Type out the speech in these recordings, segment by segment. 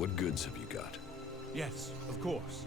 What goods have you got? Yes, of course.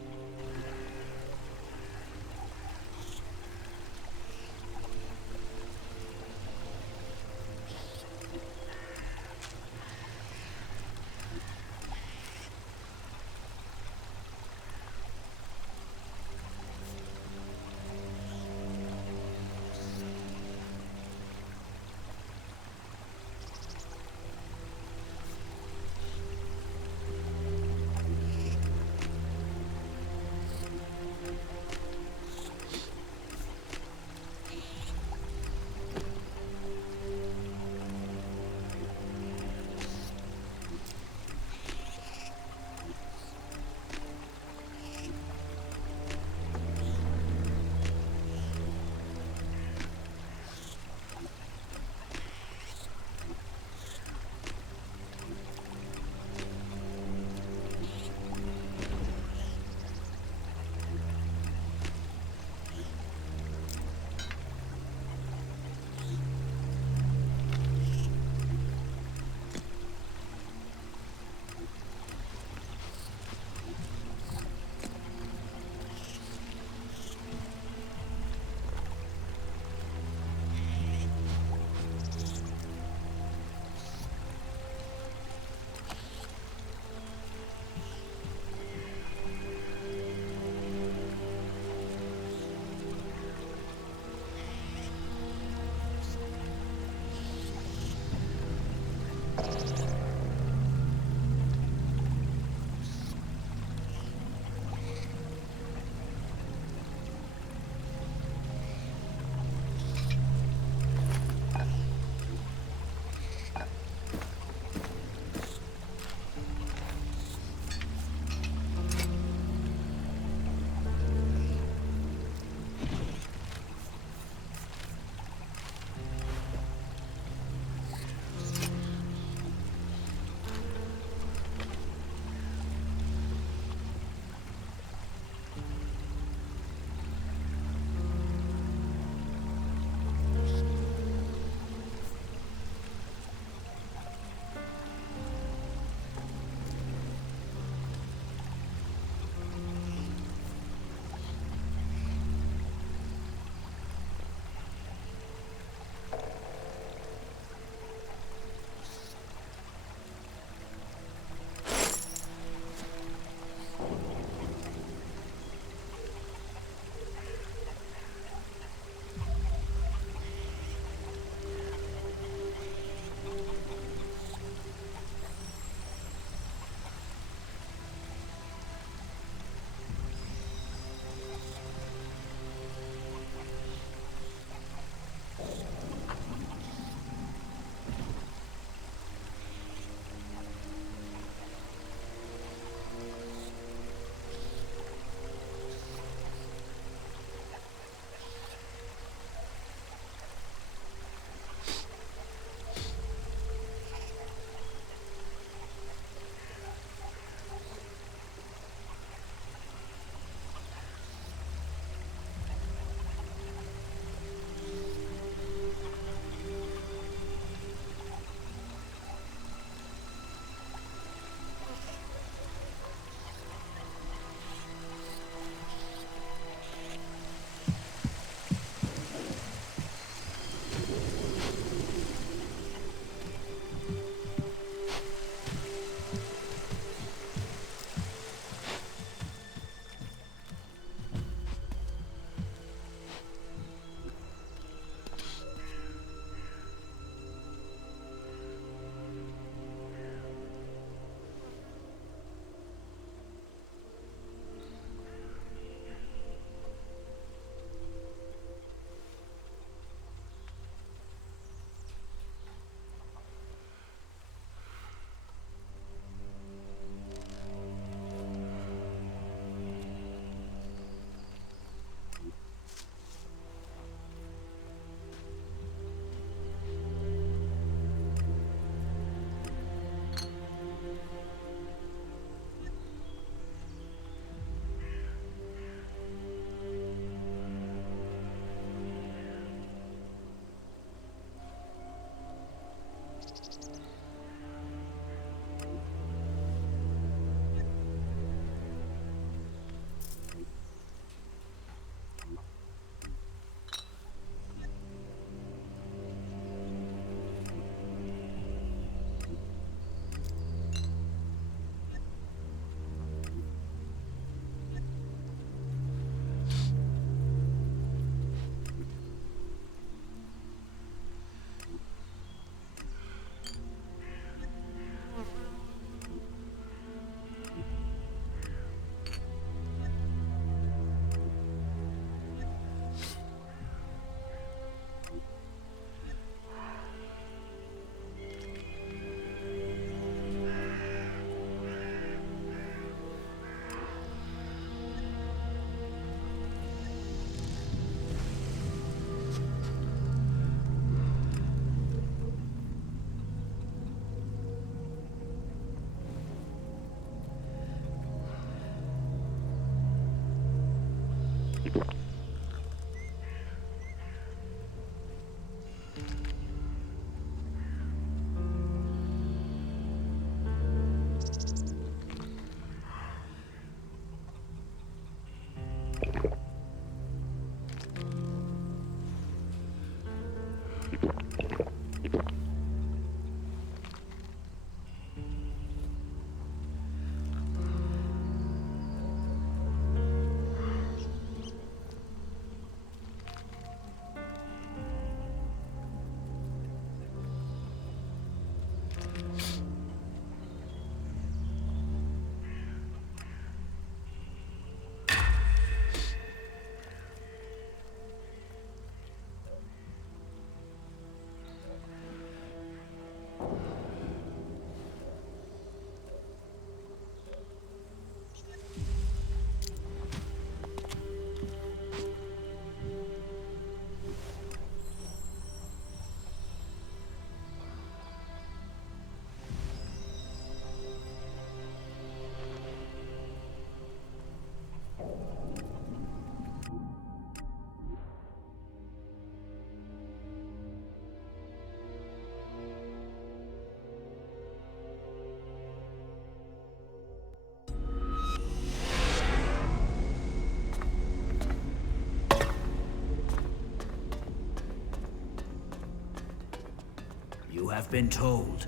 You have been told.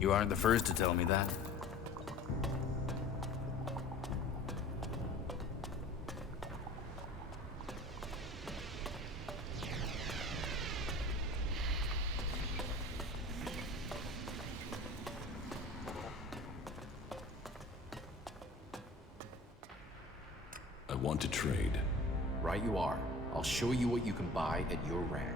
You aren't the first to tell me that. I want to trade. Right you are. I'll show you what you can buy at your rank.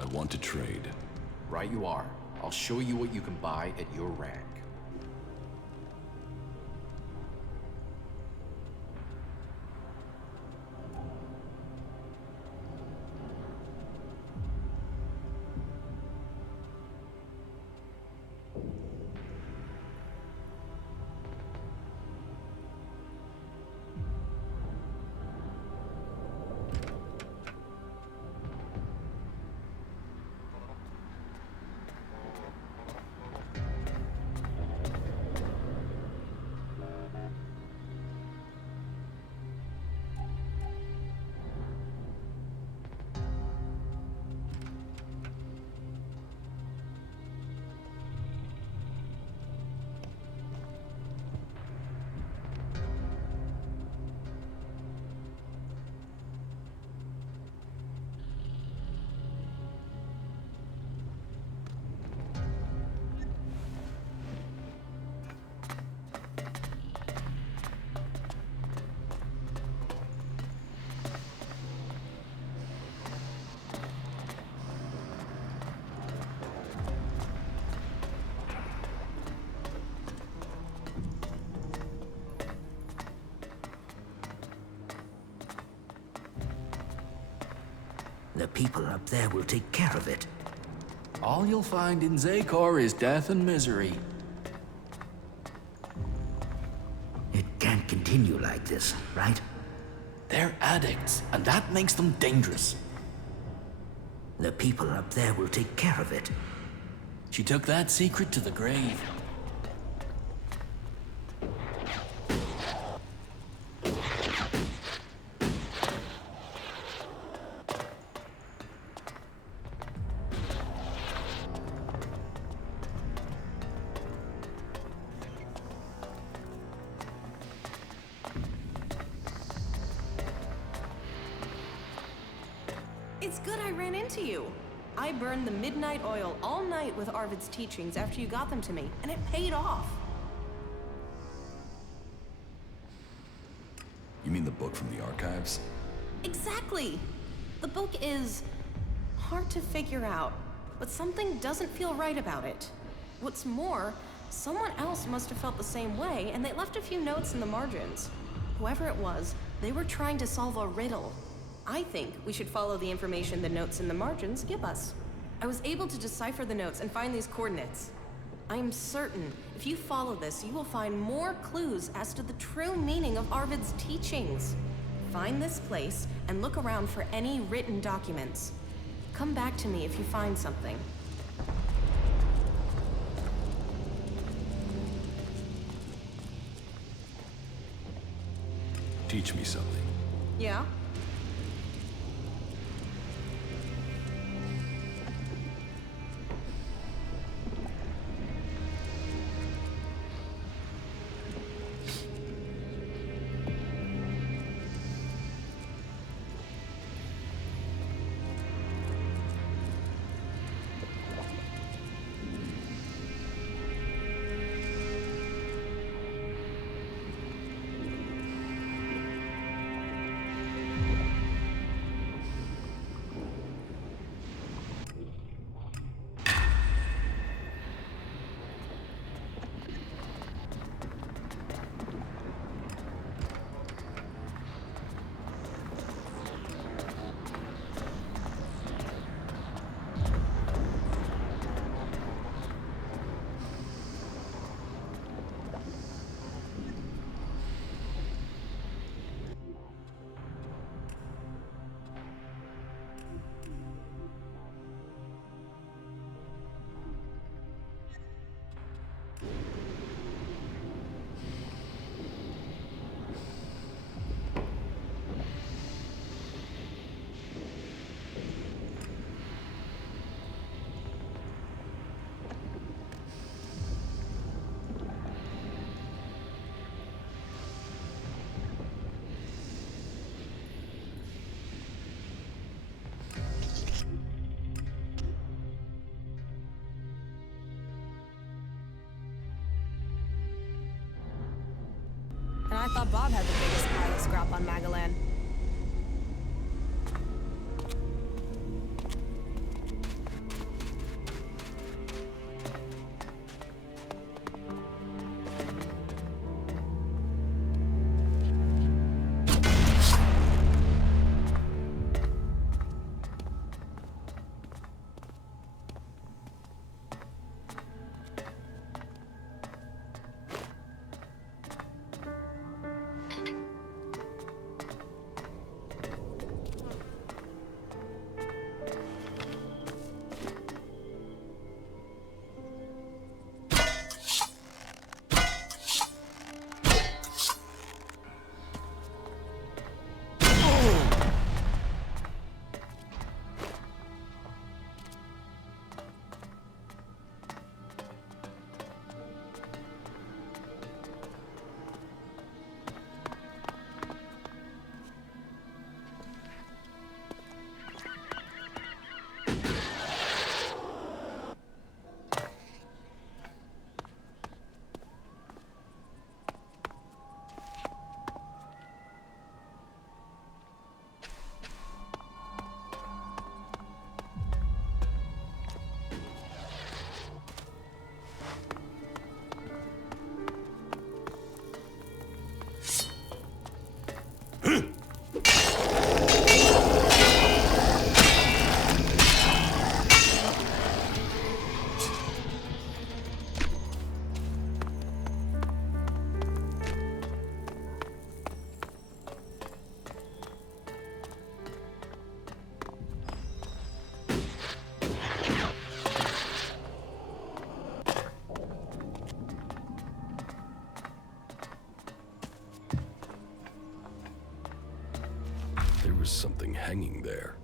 I want to trade. Right you are. I'll show you what you can buy at your rank. The people up there will take care of it. All you'll find in Zakor is death and misery. It can't continue like this, right? They're addicts, and that makes them dangerous. The people up there will take care of it. She took that secret to the grave. It's good I ran into you. I burned the midnight oil all night with Arvid's teachings after you got them to me, and it paid off. You mean the book from the archives? Exactly! The book is hard to figure out, but something doesn't feel right about it. What's more, someone else must have felt the same way, and they left a few notes in the margins. Whoever it was, they were trying to solve a riddle. I think we should follow the information the notes in the margins give us. I was able to decipher the notes and find these coordinates. I'm certain if you follow this, you will find more clues as to the true meaning of Arvid's teachings. Find this place and look around for any written documents. Come back to me if you find something. Teach me something. Yeah? And I thought Bob had the biggest pile of scrap on Magalan. There was something hanging there.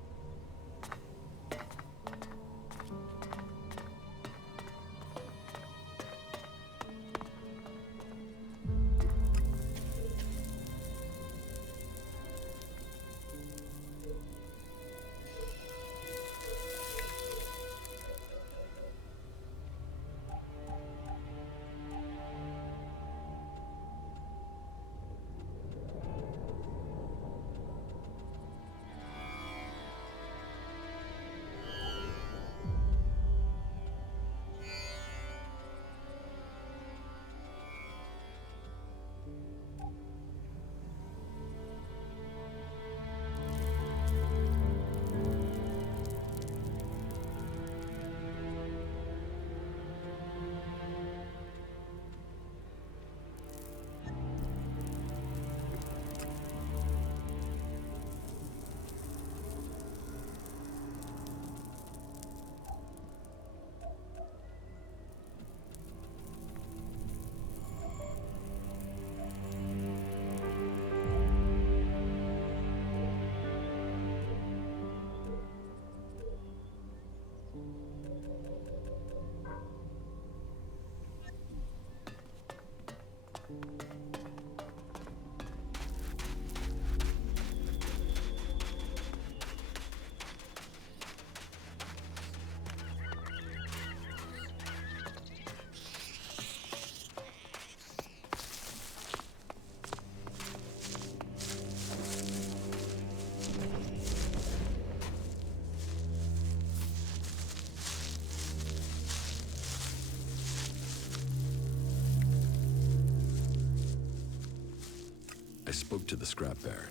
spoke to the scrap baron.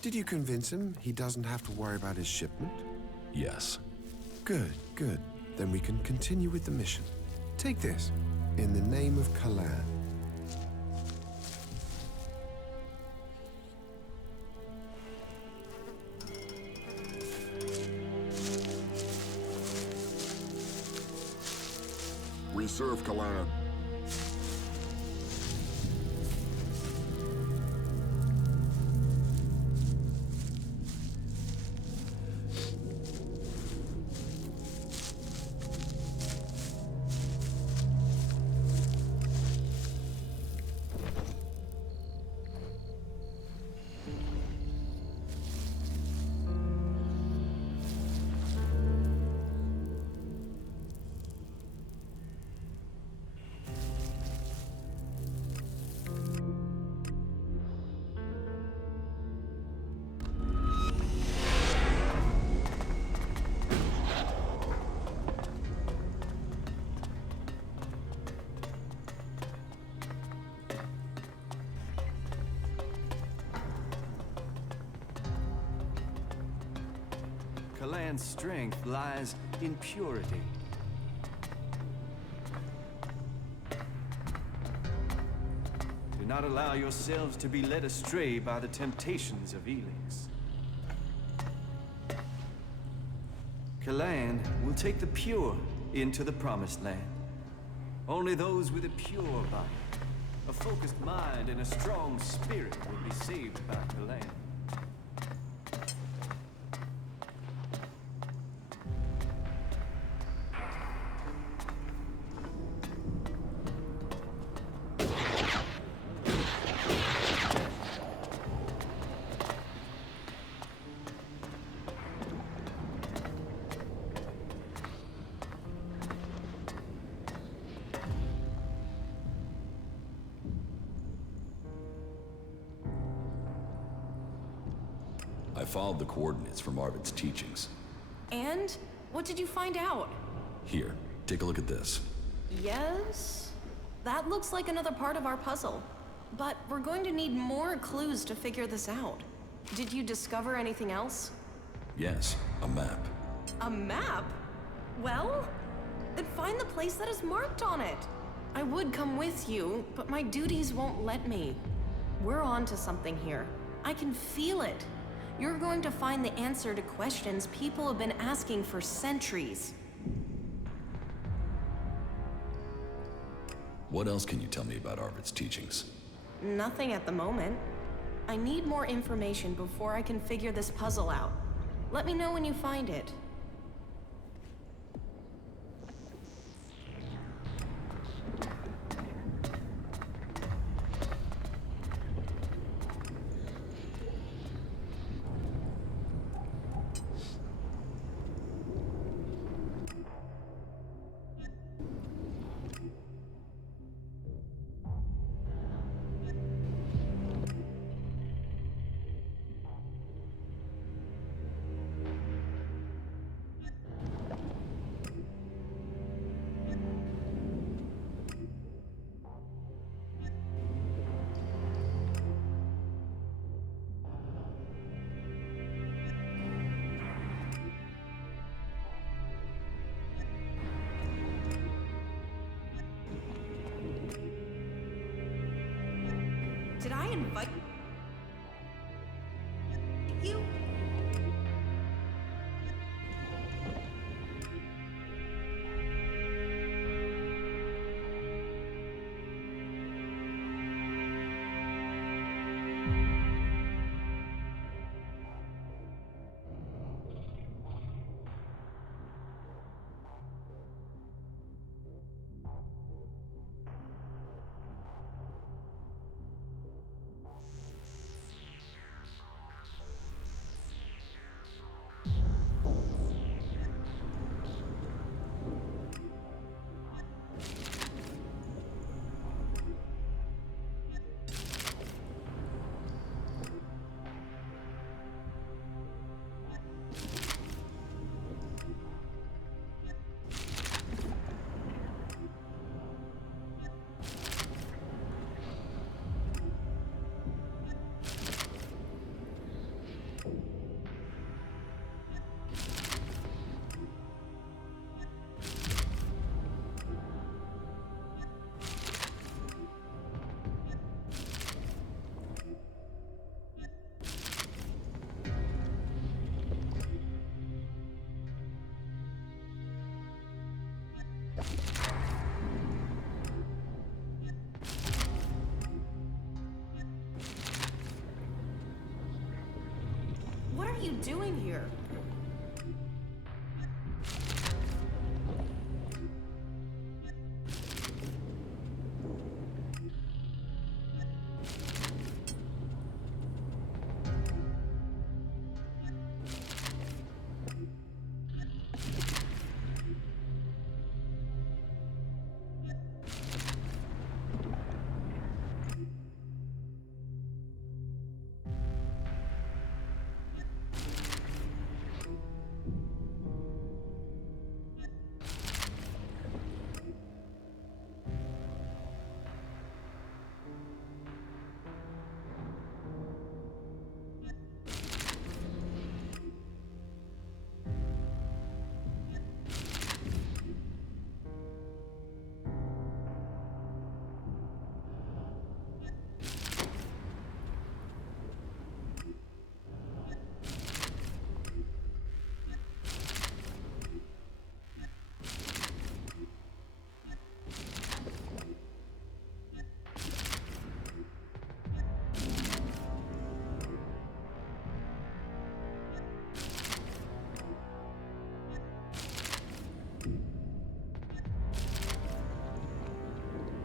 Did you convince him he doesn't have to worry about his shipment? Yes. Good, good. Then we can continue with the mission. Take this. In the name of Kalan. We serve Kalan. Kalan's strength lies in purity. Do not allow yourselves to be led astray by the temptations of ELEX. Kalan will take the pure into the promised land. Only those with a pure body, a focused mind, and a strong spirit will be saved by Kalan. I followed the coordinates from Arvid's teachings. And? What did you find out? Here, take a look at this. Yes? That looks like another part of our puzzle. But we're going to need more clues to figure this out. Did you discover anything else? Yes, a map. A map? Well, then find the place that is marked on it. I would come with you, but my duties won't let me. We're on to something here. I can feel it. You're going to find the answer to questions people have been asking for centuries. What else can you tell me about Arvid's teachings? Nothing at the moment. I need more information before I can figure this puzzle out. Let me know when you find it. Did I invite you? What are you doing here?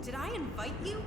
Did I invite you?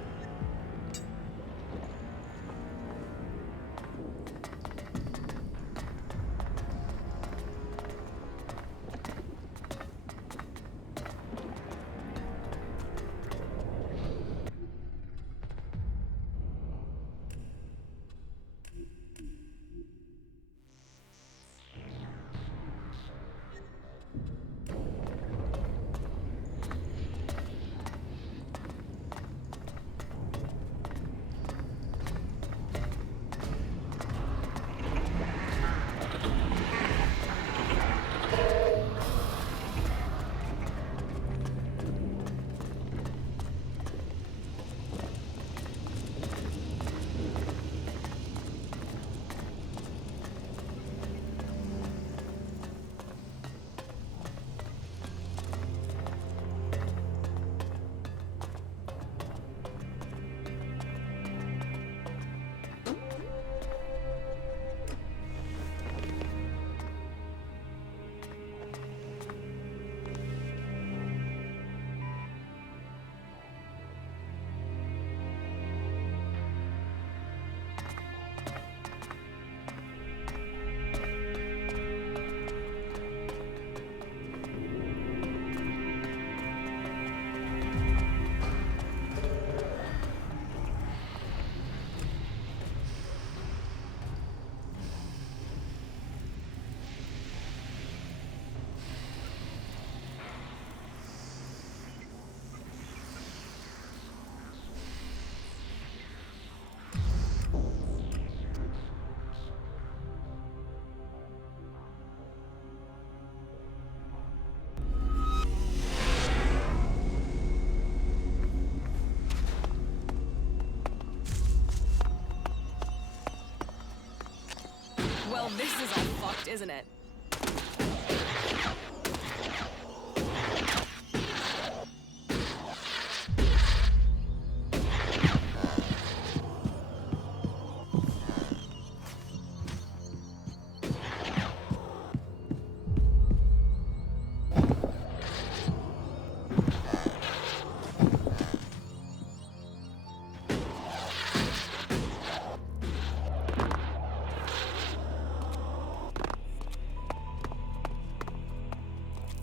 Well, this is all fucked, isn't it?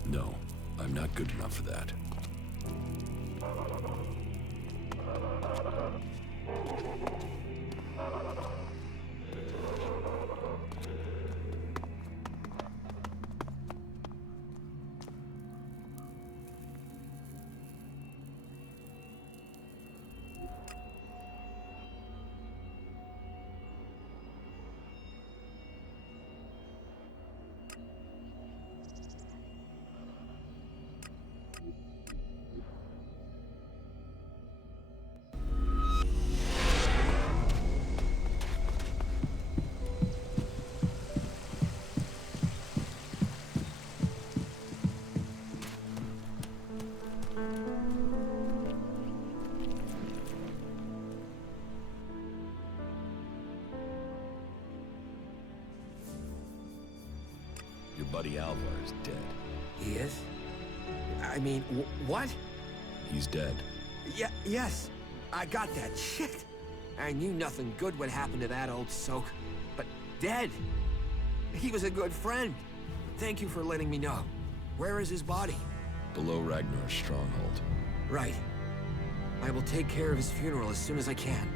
No, I'm not good enough for that. buddy Alvar is dead. He is? I mean, what? He's dead. Yes, I got that. Shit! I knew nothing good would happen to that old soak. But dead? He was a good friend. Thank you for letting me know. Where is his body? Below Ragnar's stronghold. Right. I will take care of his funeral as soon as I can.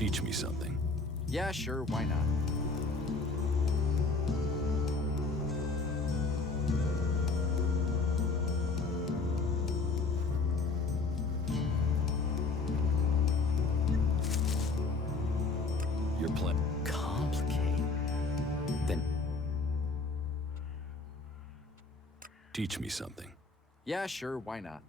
Teach me something. Yeah, sure, why not? Your plan. Complicated. Then, Teach me something. yeah, sure, why not?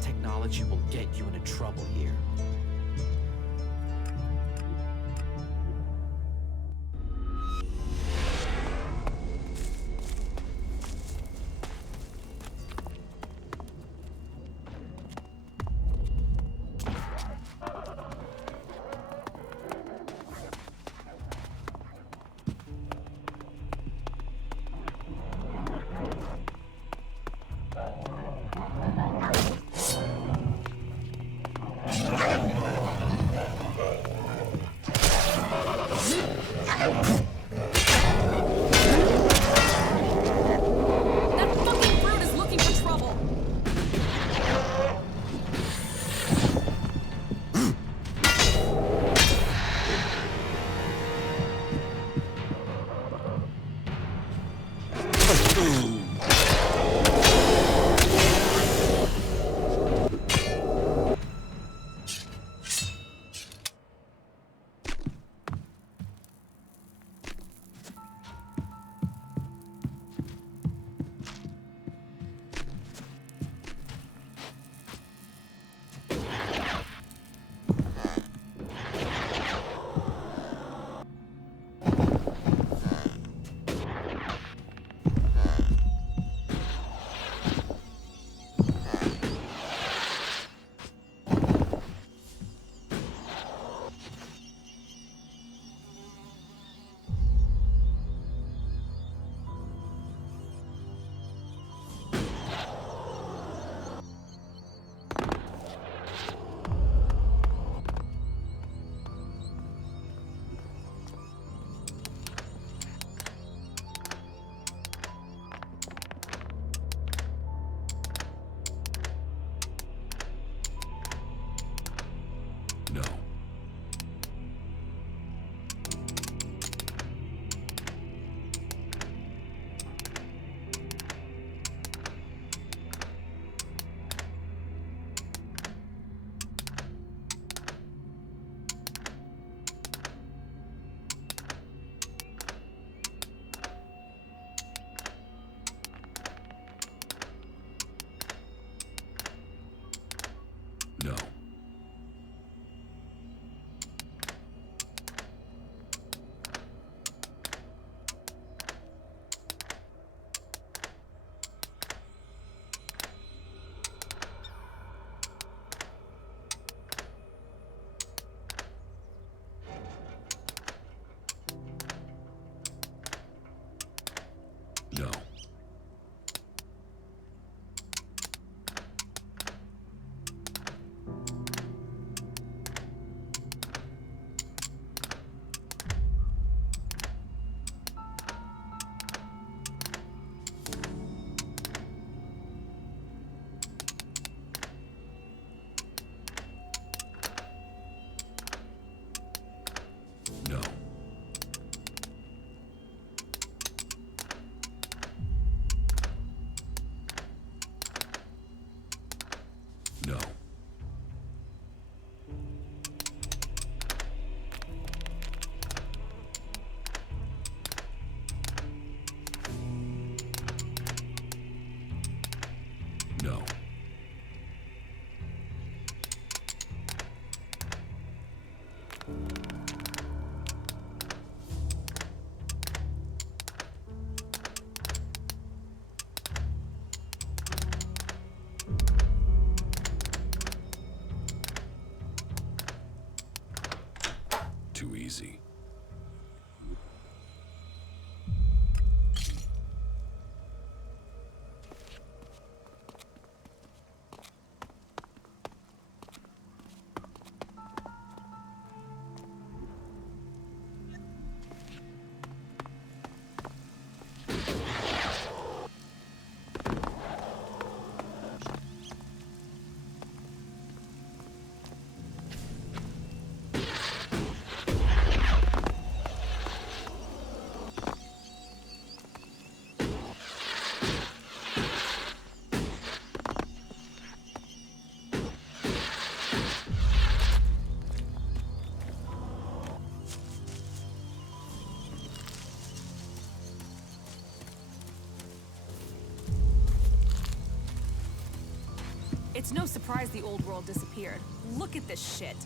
Technology will get you into trouble here. too easy. It's no surprise the old world disappeared. Look at this shit.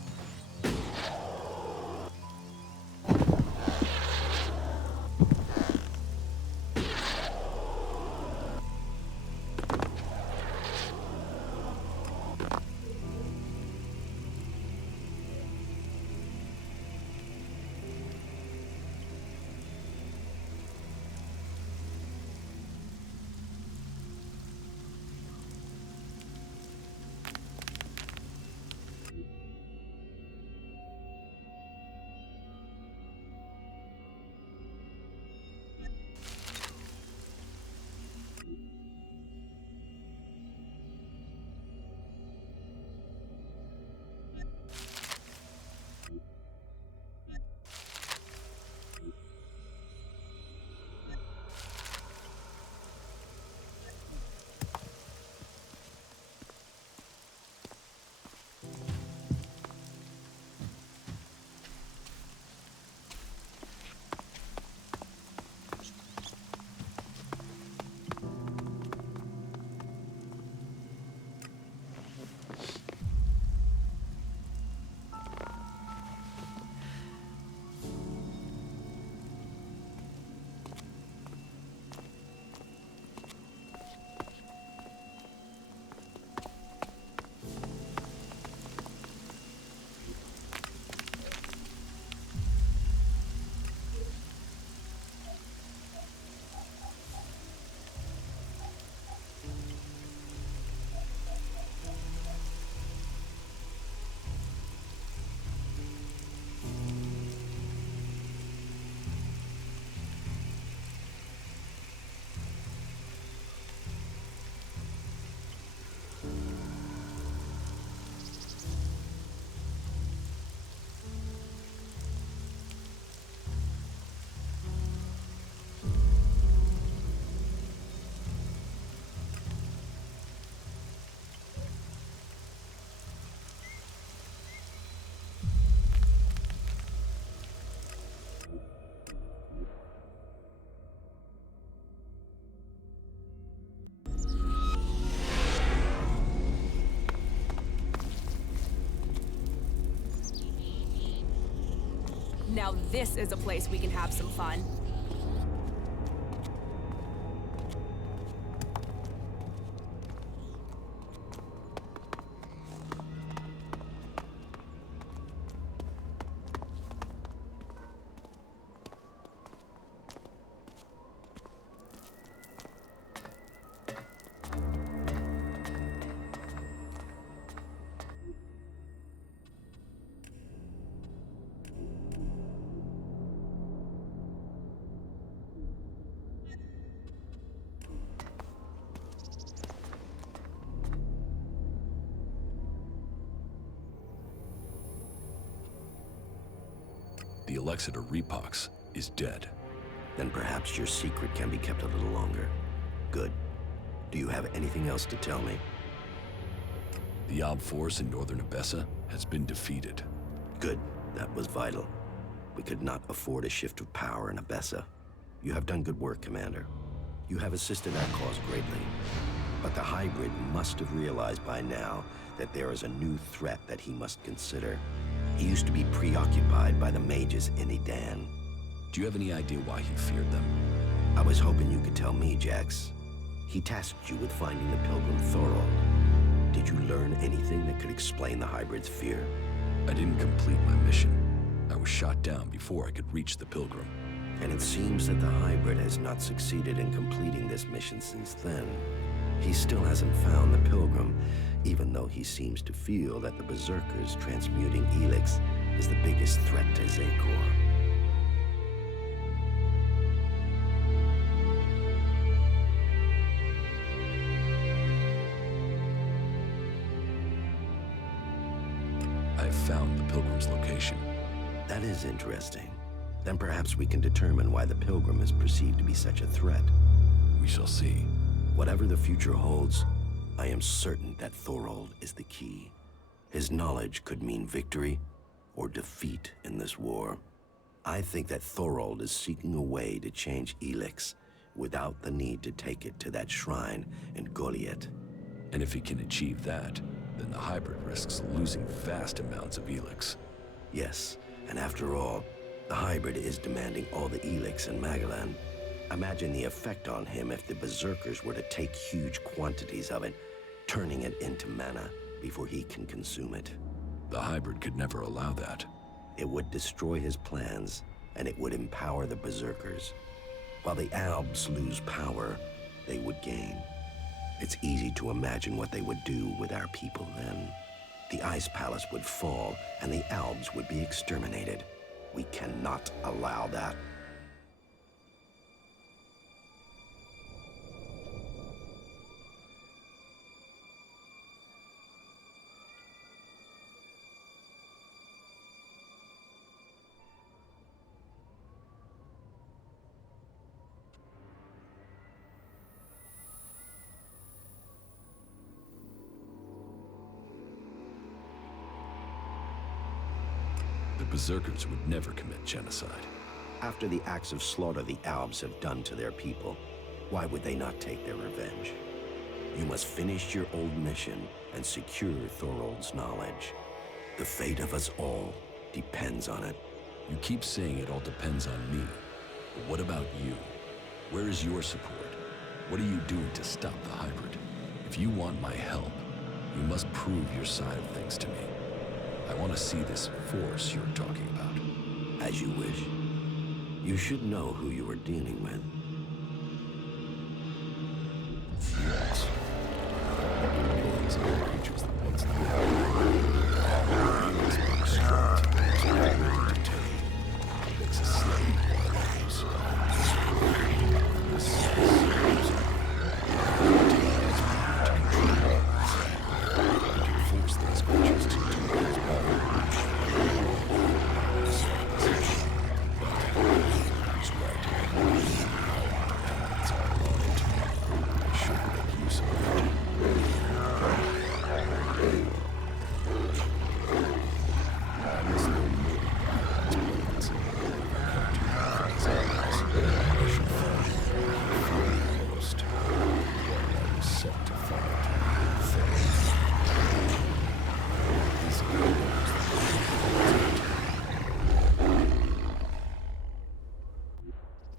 Now this is a place we can have some fun. The Elexeter Repox is dead. Then perhaps your secret can be kept a little longer. Good. Do you have anything else to tell me? The Ob force in northern Abessa has been defeated. Good. That was vital. We could not afford a shift of power in Abessa. You have done good work, Commander. You have assisted our cause greatly. But the hybrid must have realized by now that there is a new threat that he must consider. He used to be preoccupied by the mages in Edan. Do you have any idea why he feared them? I was hoping you could tell me, Jax. He tasked you with finding the Pilgrim Thorold. Did you learn anything that could explain the hybrid's fear? I didn't complete my mission. I was shot down before I could reach the Pilgrim. And it seems that the hybrid has not succeeded in completing this mission since then. He still hasn't found the Pilgrim, even though he seems to feel that the Berserkers transmuting ELEX is the biggest threat to Zakor. I've found the Pilgrim's location. That is interesting. Then perhaps we can determine why the Pilgrim is perceived to be such a threat. We shall see. Whatever the future holds, I am certain that Thorold is the key. His knowledge could mean victory or defeat in this war. I think that Thorold is seeking a way to change ELEX without the need to take it to that shrine in Goliath. And if he can achieve that, then the hybrid risks losing vast amounts of ELEX. Yes, and after all, the hybrid is demanding all the ELEX in Magalan. Imagine the effect on him if the Berserkers were to take huge quantities of it, turning it into mana before he can consume it. The hybrid could never allow that. It would destroy his plans, and it would empower the Berserkers. While the Albs lose power, they would gain. It's easy to imagine what they would do with our people then. The Ice Palace would fall, and the Albs would be exterminated. We cannot allow that. The Berserkers would never commit genocide. After the acts of slaughter the Albs have done to their people, why would they not take their revenge? You must finish your old mission and secure Thorold's knowledge. The fate of us all depends on it. You keep saying it all depends on me. But what about you? Where is your support? What are you doing to stop the hybrid? If you want my help, you must prove your side of things to me. I want to see this force you're talking about. As you wish. You should know who you are dealing with. Yes. These are the creatures that once lived. Humans being strong to willing to take. Makes a slave one of those. This is we can force these creatures to do those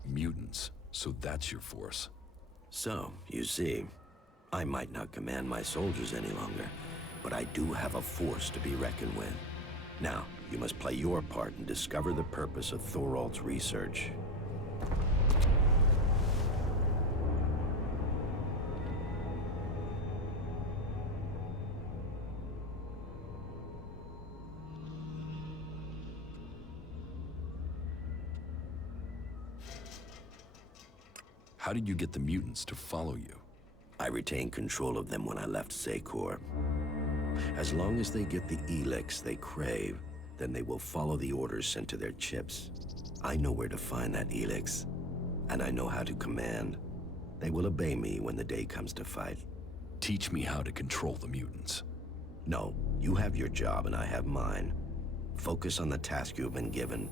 mutants, so that's your force. So, you see, I might not command my soldiers any longer, but I do have a force to be reckoned with. Now, you must play your part and discover the purpose of Thorold's research. How did you get the mutants to follow you? I retained control of them when I left Zakor. As long as they get the ELEX they crave, then they will follow the orders sent to their chips. I know where to find that ELEX, and I know how to command. They will obey me when the day comes to fight. Teach me how to control the mutants. No, you have your job and I have mine. Focus on the task you have been given.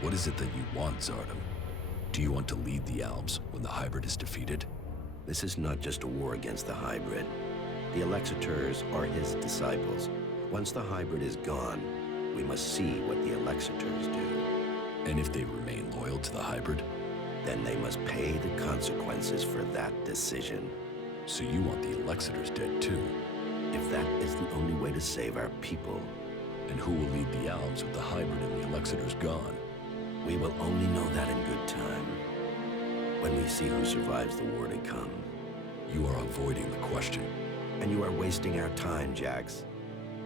What is it that you want, Zardom? Do you want to lead the Albs when the hybrid is defeated? This is not just a war against the hybrid. The Alexiters are his disciples. Once the hybrid is gone, we must see what the Alexiters do. And if they remain loyal to the hybrid? then they must pay the consequences for that decision. So you want the Elexitors dead too? If that is the only way to save our people. And who will lead the Alps with the hybrid and the Elexitors gone? We will only know that in good time. When we see who survives the war to come. You are avoiding the question. And you are wasting our time, Jax.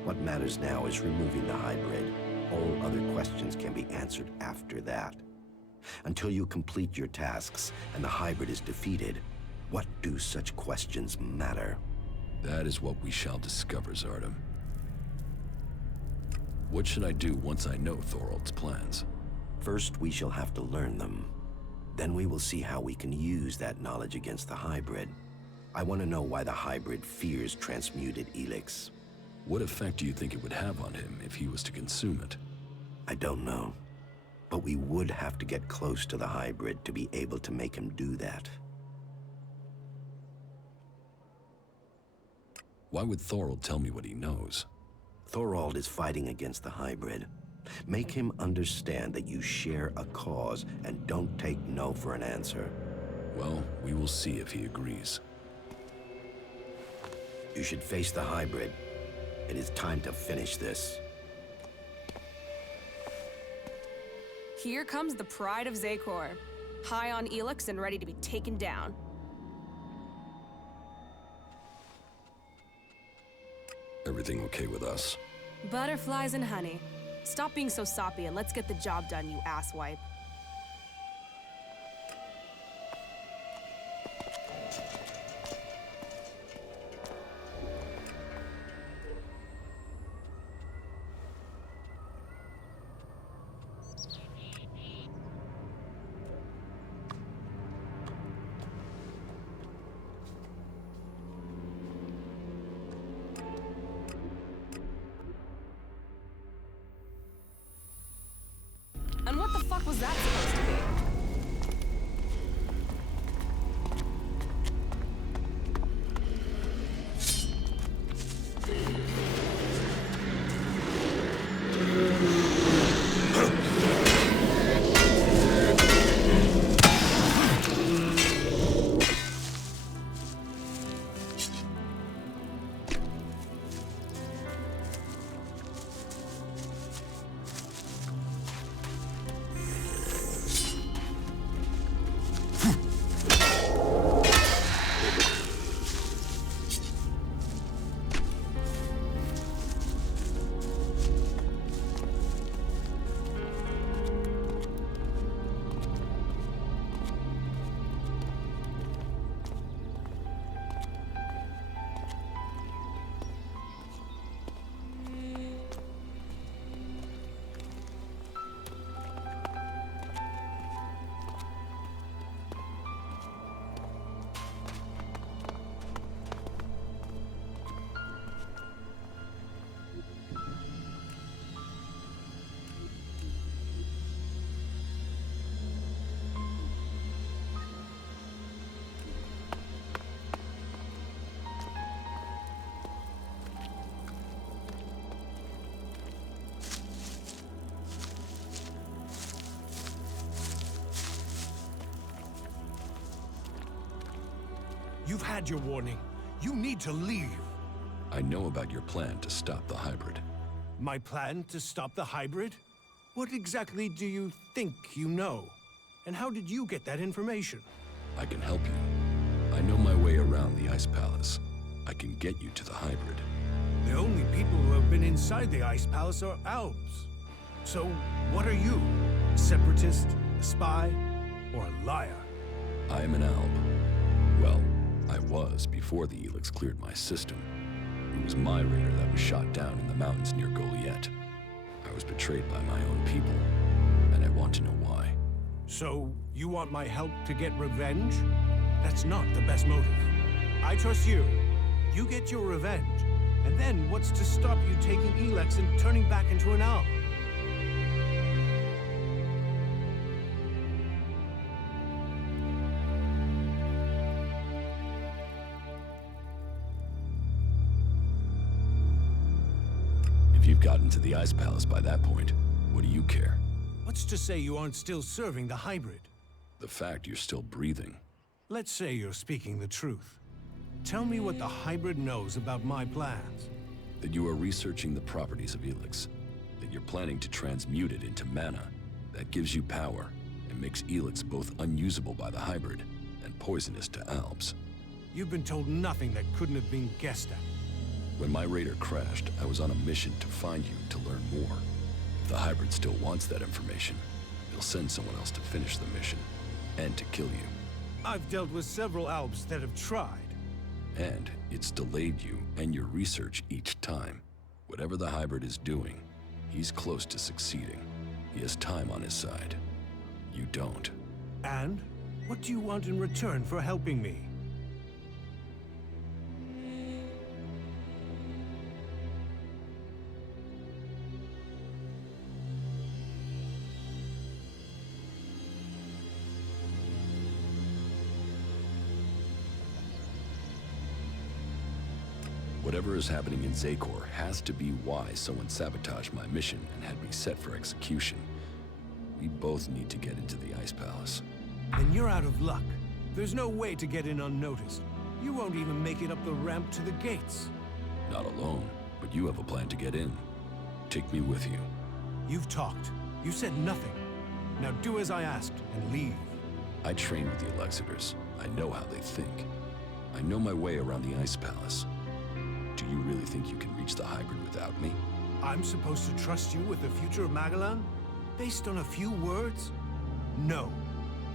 What matters now is removing the hybrid. All other questions can be answered after that. Until you complete your tasks and the hybrid is defeated, what do such questions matter? That is what we shall discover, Zardom. What should I do once I know Thorold's plans? First, we shall have to learn them. Then we will see how we can use that knowledge against the hybrid. I want to know why the hybrid fears transmuted ELEX. What effect do you think it would have on him if he was to consume it? I don't know. But we would have to get close to the hybrid to be able to make him do that. Why would Thorold tell me what he knows? Thorold is fighting against the hybrid. Make him understand that you share a cause and don't take no for an answer. Well, we will see if he agrees. You should face the hybrid. It is time to finish this. Here comes the pride of Zakor. High on ELEX and ready to be taken down. Everything okay with us? Butterflies and honey. Stop being so soppy and let's get the job done, you asswipe. And what the fuck was that supposed to be? You've had your warning. You need to leave. I know about your plan to stop the hybrid. My plan to stop the hybrid? What exactly do you think you know? And how did you get that information? I can help you. I know my way around the Ice Palace. I can get you to the hybrid. The only people who have been inside the Ice Palace are Alps. So, what are you? A separatist, a spy, or a liar? I am an Alp. Well, I was before the ELEX cleared my system. It was my raider that was shot down in the mountains near Goliath. I was betrayed by my own people, and I want to know why. So, you want my help to get revenge? That's not the best motive. I trust you. You get your revenge. And then what's to stop you taking ELEX and turning back into an Alp? If you've gotten to the Ice Palace by that point, what do you care? What's to say you aren't still serving the hybrid? The fact you're still breathing. Let's say you're speaking the truth. Tell me what the hybrid knows about my plans. That you are researching the properties of ELEX. That you're planning to transmute it into mana. That gives you power, and makes ELEX both unusable by the hybrid, and poisonous to Albs. You've been told nothing that couldn't have been guessed at. When my raider crashed, I was on a mission to find you to learn more. If the hybrid still wants that information, they'll send someone else to finish the mission, and to kill you. I've dealt with several Albs that have tried. And it's delayed you and your research each time. Whatever the hybrid is doing, he's close to succeeding. He has time on his side. You don't. And? What do you want in return for helping me? Whatever is happening in Zakor has to be why someone sabotaged my mission and had me set for execution. We both need to get into the Ice Palace. Then you're out of luck. There's no way to get in unnoticed. You won't even make it up the ramp to the gates. Not alone, but you have a plan to get in. Take me with you. You've talked. You said nothing. Now do as I asked and leave. I train with the Elexitors. I know how they think. I know my way around the Ice Palace. Do you really think you can reach the hybrid without me? I'm supposed to trust you with the future of Magalan? Based on a few words? No.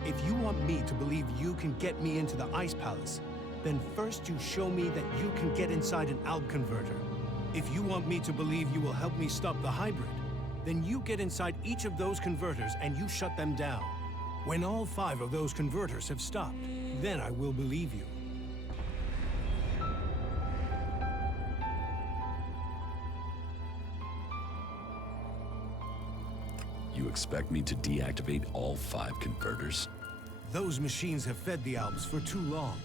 If you want me to believe you can get me into the Ice Palace, then first you show me that you can get inside an Alb converter. If you want me to believe you will help me stop the hybrid, then you get inside each of those converters and you shut them down. When all 5 of those converters have stopped, then I will believe you. You expect me to deactivate all 5 converters? Those machines have fed the Albs for too long.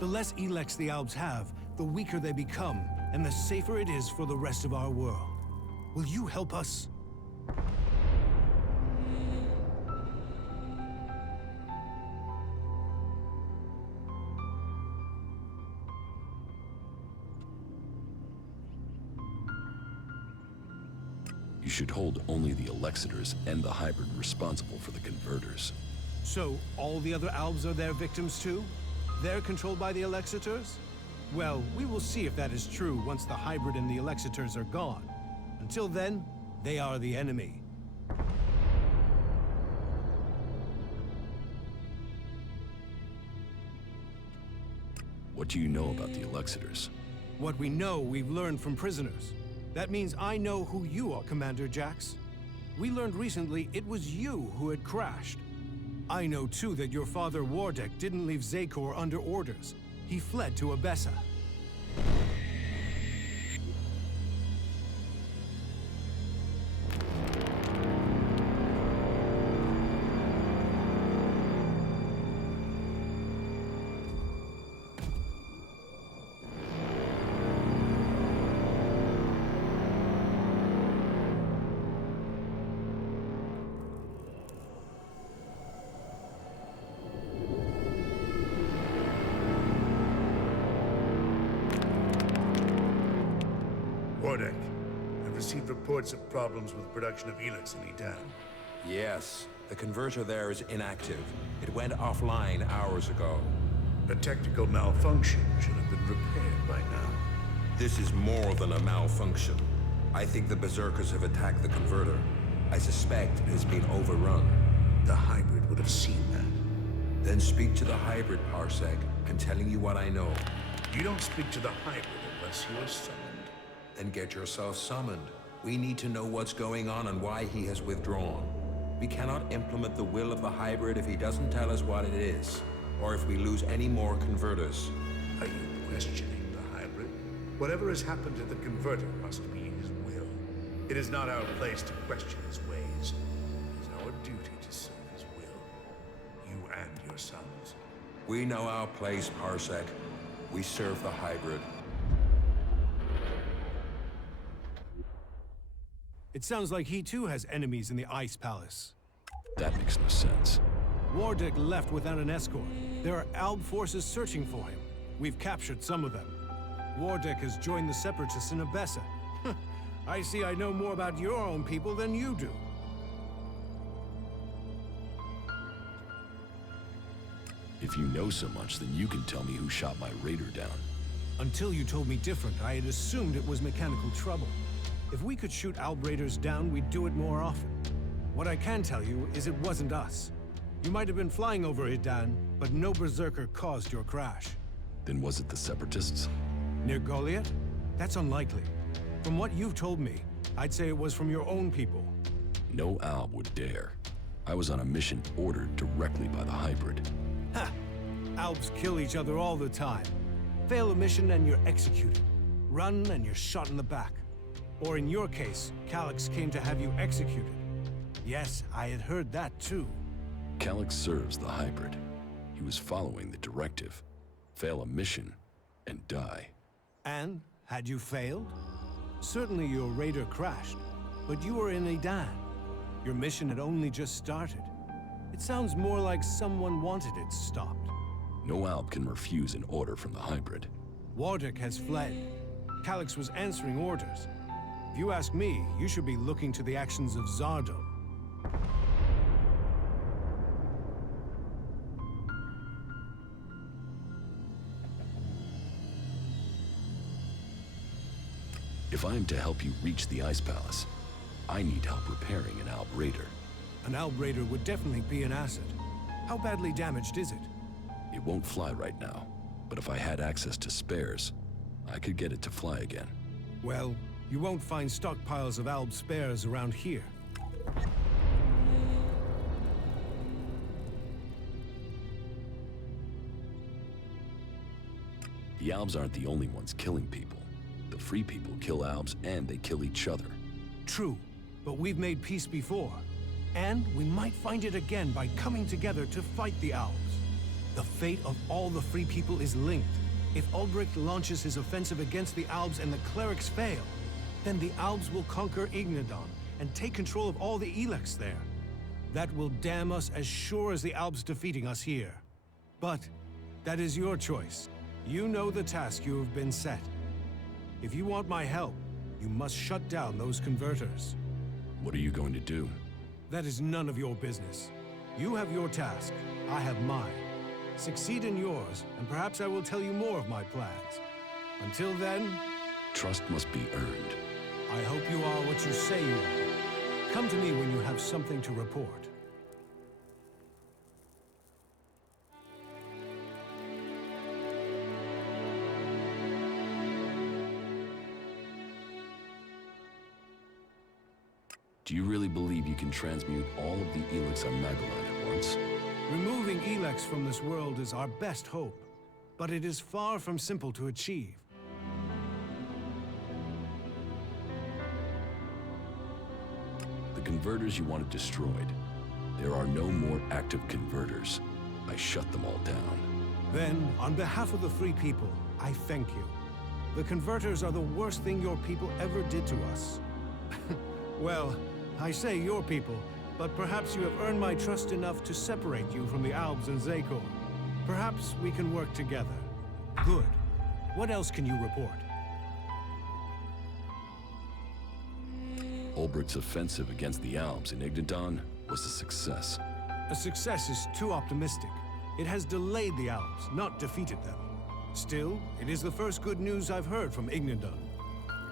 The less ELEX the Albs have, the weaker they become, and the safer it is for the rest of our world. Will you help us? You should hold only the Elexitors and the hybrid responsible for the converters. So, all the other Albs are their victims too? They're controlled by the Elexitors? Well, we will see if that is true once the hybrid and the Elexitors are gone. Until then, they are the enemy. What do you know about the Elexitors? What we know, we've learned from prisoners. That means I know who you are, Commander Jax. We learned recently it was you who had crashed. I know, too, that your father, Wardek, didn't leave Zakor under orders. He fled to Abessa. Wardek, I've received reports of problems with production of ELEX in Edan. Yes, the converter there is inactive. It went offline hours ago. A technical malfunction should have been repaired by now. This is more than a malfunction. I think the Berserkers have attacked the converter. I suspect it has been overrun. The hybrid would have seen that. Then speak to the hybrid, Parsec. I'm telling you what I know. You don't speak to the hybrid unless you are summoned. Then get yourself summoned. We need to know what's going on and why he has withdrawn. We cannot implement the will of the hybrid if he doesn't tell us what it is, or if we lose any more converters. Are you questioning the hybrid? Whatever has happened to the converter must be his will. It is not our place to question his ways. It is our duty to serve his will. You and your sons. We know our place, Parsec. We serve the hybrid. It sounds like he too has enemies in the Ice Palace. That makes no sense. Wardick left without an escort. There are Alb forces searching for him. We've captured some of them. Wardick has joined the Separatists in Abessa. I see I know more about your own people than you do. If you know so much, then you can tell me who shot my raider down. Until you told me different, I had assumed it was mechanical trouble. If we could shoot Alb raiders down, we'd do it more often. What I can tell you is it wasn't us. You might have been flying over Idan, but no Berserker caused your crash. Then was it the Separatists? Near Goliath? That's unlikely. From what you've told me, I'd say it was from your own people. No Alb would dare. I was on a mission ordered directly by the hybrid. Ha! Albs kill each other all the time. Fail a mission and you're executed. Run and you're shot in the back. Or in your case, Calyx came to have you executed. Yes, I had heard that too. Calyx serves the hybrid. He was following the directive. Fail a mission and die. And, had you failed? Certainly your raider crashed, but you were in Idan. Your mission had only just started. It sounds more like someone wanted it stopped. No Alb can refuse an order from the hybrid. Wardick has fled. Calyx was answering orders. If you ask me, you should be looking to the actions of Zardo. If I am to help you reach the Ice Palace, I need help repairing an Alb raider. An Alb raider would definitely be an asset. How badly damaged is it? It won't fly right now, but if I had access to spares, I could get it to fly again. Well, you won't find stockpiles of Alb spares around here. The Albs aren't the only ones killing people. The Free People kill Albs and they kill each other. True, but we've made peace before. And we might find it again by coming together to fight the Albs. The fate of all the Free People is linked. If Ulbricht launches his offensive against the Albs and the clerics fail, then the Albs will conquer Ignadon and take control of all the ELEX there. That will damn us as sure as the Albs defeating us here. But that is your choice. You know the task you have been set. If you want my help, you must shut down those converters. What are you going to do? That is none of your business. You have your task, I have mine. Succeed in yours, and perhaps I will tell you more of my plans. Until then... Trust must be earned. I hope you are what you say you are. Come to me when you have something to report. Do you really believe you can transmute all of the ELEX on Magellan at once? Removing ELEX from this world is our best hope, but it is far from simple to achieve. The converters you wanted destroyed. There are no more active converters. I shut them all down. Then, on behalf of the Free People, I thank you. The converters are the worst thing your people ever did to us. Well, I say your people, but perhaps you have earned my trust enough to separate you from the Albs and Zakor. Perhaps we can work together. Good. What else can you report? Ulbricht's offensive against the Albs in Ignadon was a success. A success is too optimistic. It has delayed the Albs, not defeated them. Still, it is the first good news I've heard from Ignadon.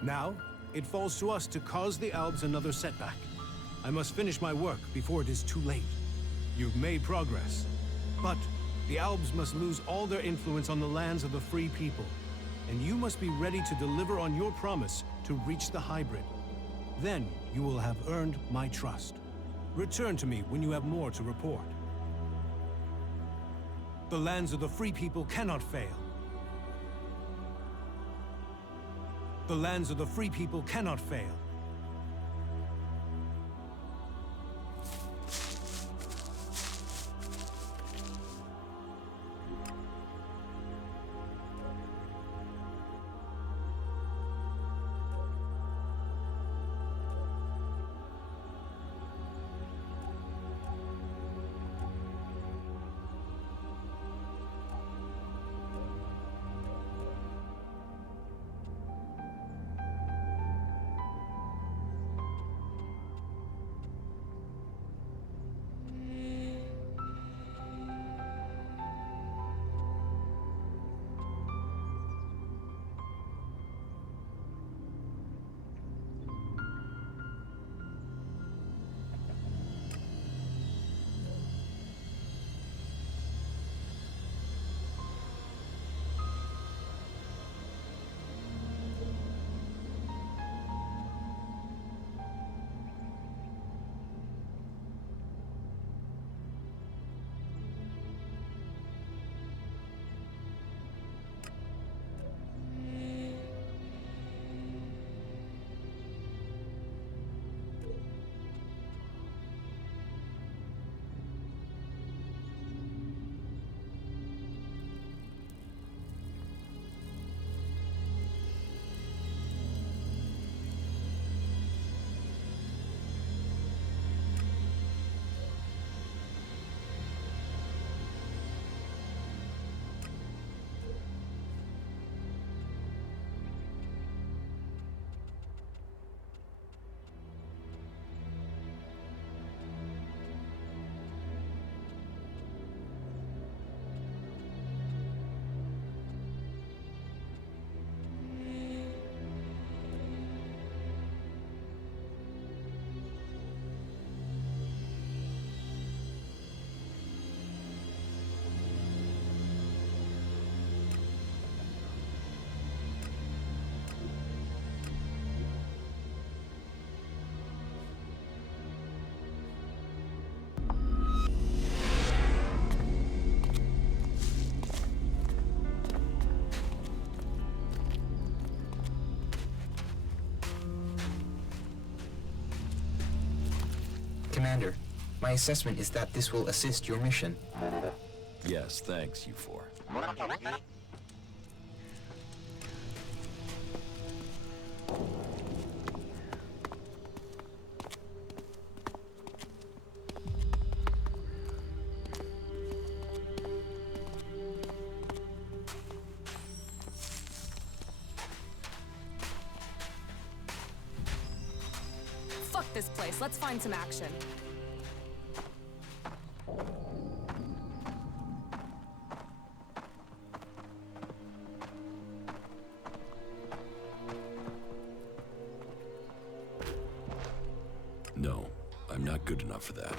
Now, it falls to us to cause the Albs another setback. I must finish my work before it is too late. You've made progress, but the Albs must lose all their influence on the lands of the free people, and you must be ready to deliver on your promise to reach the hybrid. Then you will have earned my trust. Return to me when you have more to report. The lands of the free people cannot fail. The lands of the free people cannot fail. Commander, my assessment is that this will assist your mission. Yes, thanks, you four. Fuck this place. Let's find some action. No, I'm not good enough for that.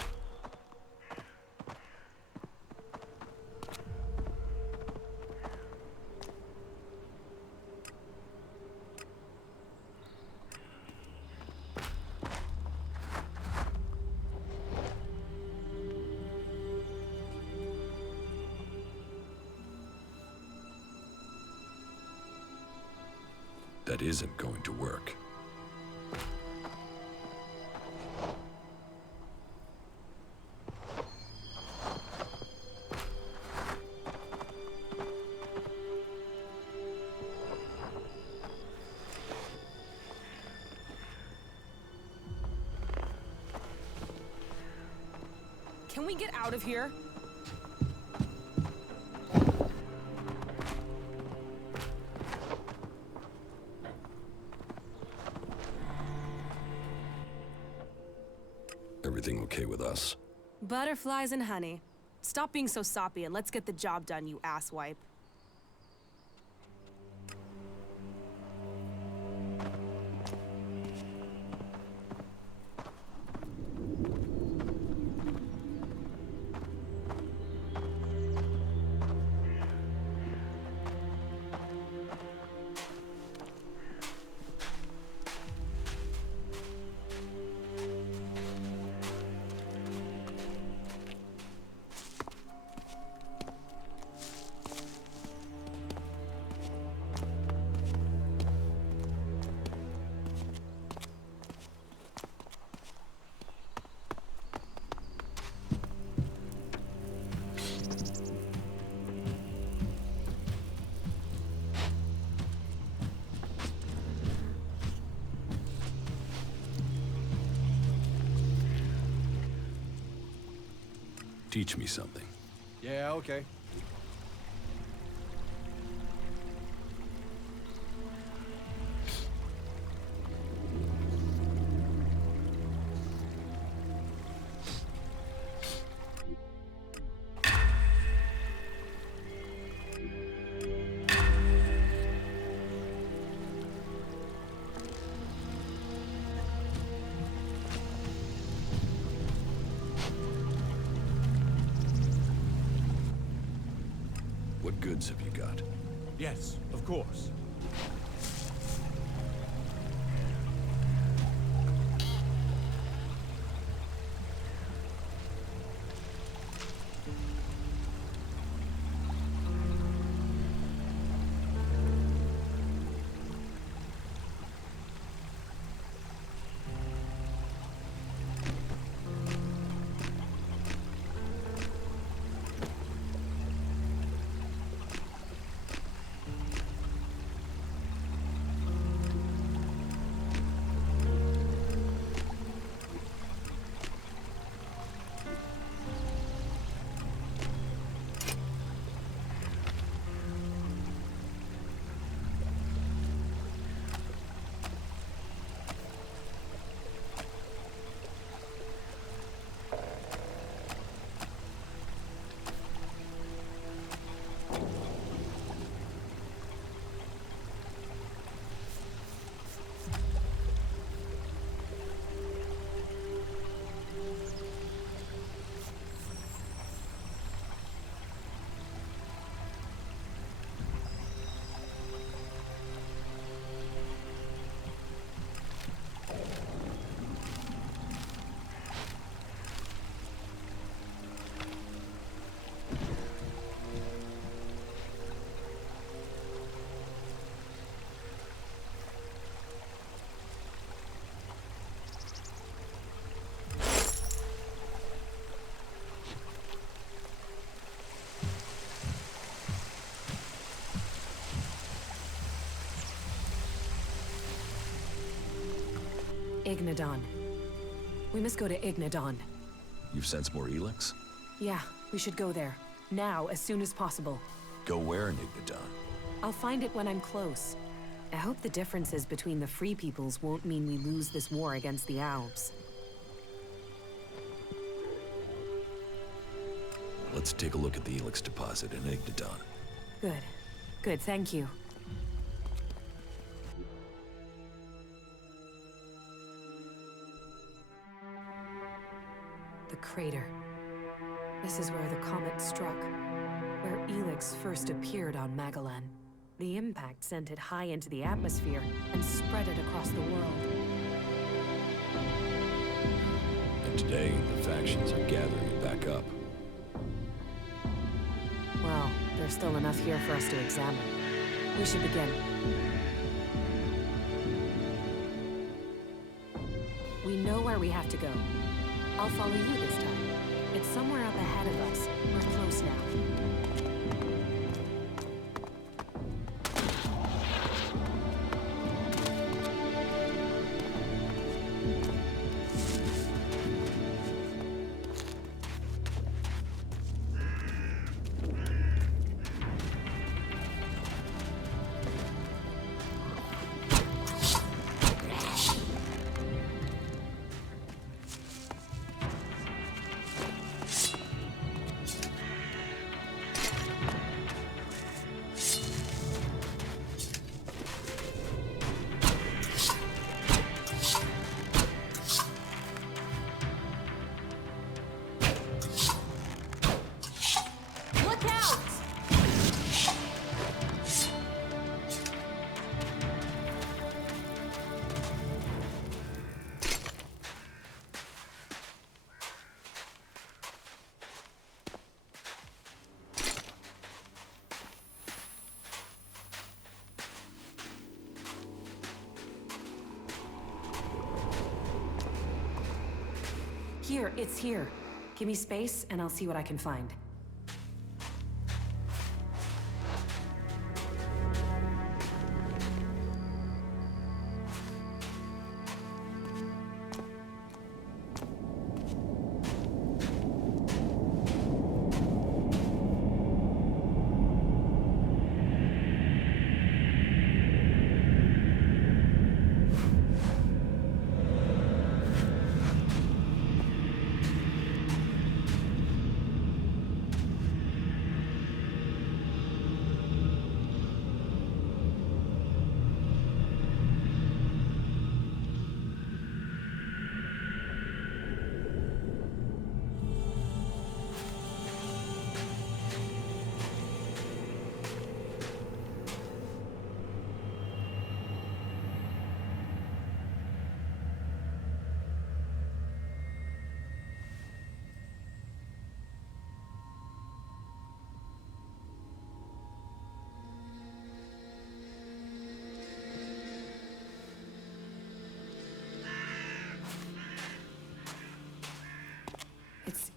That isn't going to work. Can we get out of here? Everything okay with us? Butterflies and honey. Stop being so soppy and let's get the job done, you asswipe. Teach me something. Yeah, okay. What goods have you got? Yes, of course. Ignadon. We must go to Ignadon. You've sensed more ELEX? Yeah, we should go there. Now, as soon as possible. Go where in Ignadon? I'll find it when I'm close. I hope the differences between the Free Peoples won't mean we lose this war against the Alps. Let's take a look at the ELEX deposit in Ignadon. Good. Good, thank you. The crater. This is where the comet struck, where ELEX first appeared on Magellan. The impact sent it high into the atmosphere and spread it across the world. And today, the factions are gathering it back up. Well, there's still enough here for us to examine. We should begin. We know where we have to go. I'll follow you this time. It's somewhere up ahead of us. We're close now. Here, it's here. Give me space, and I'll see what I can find.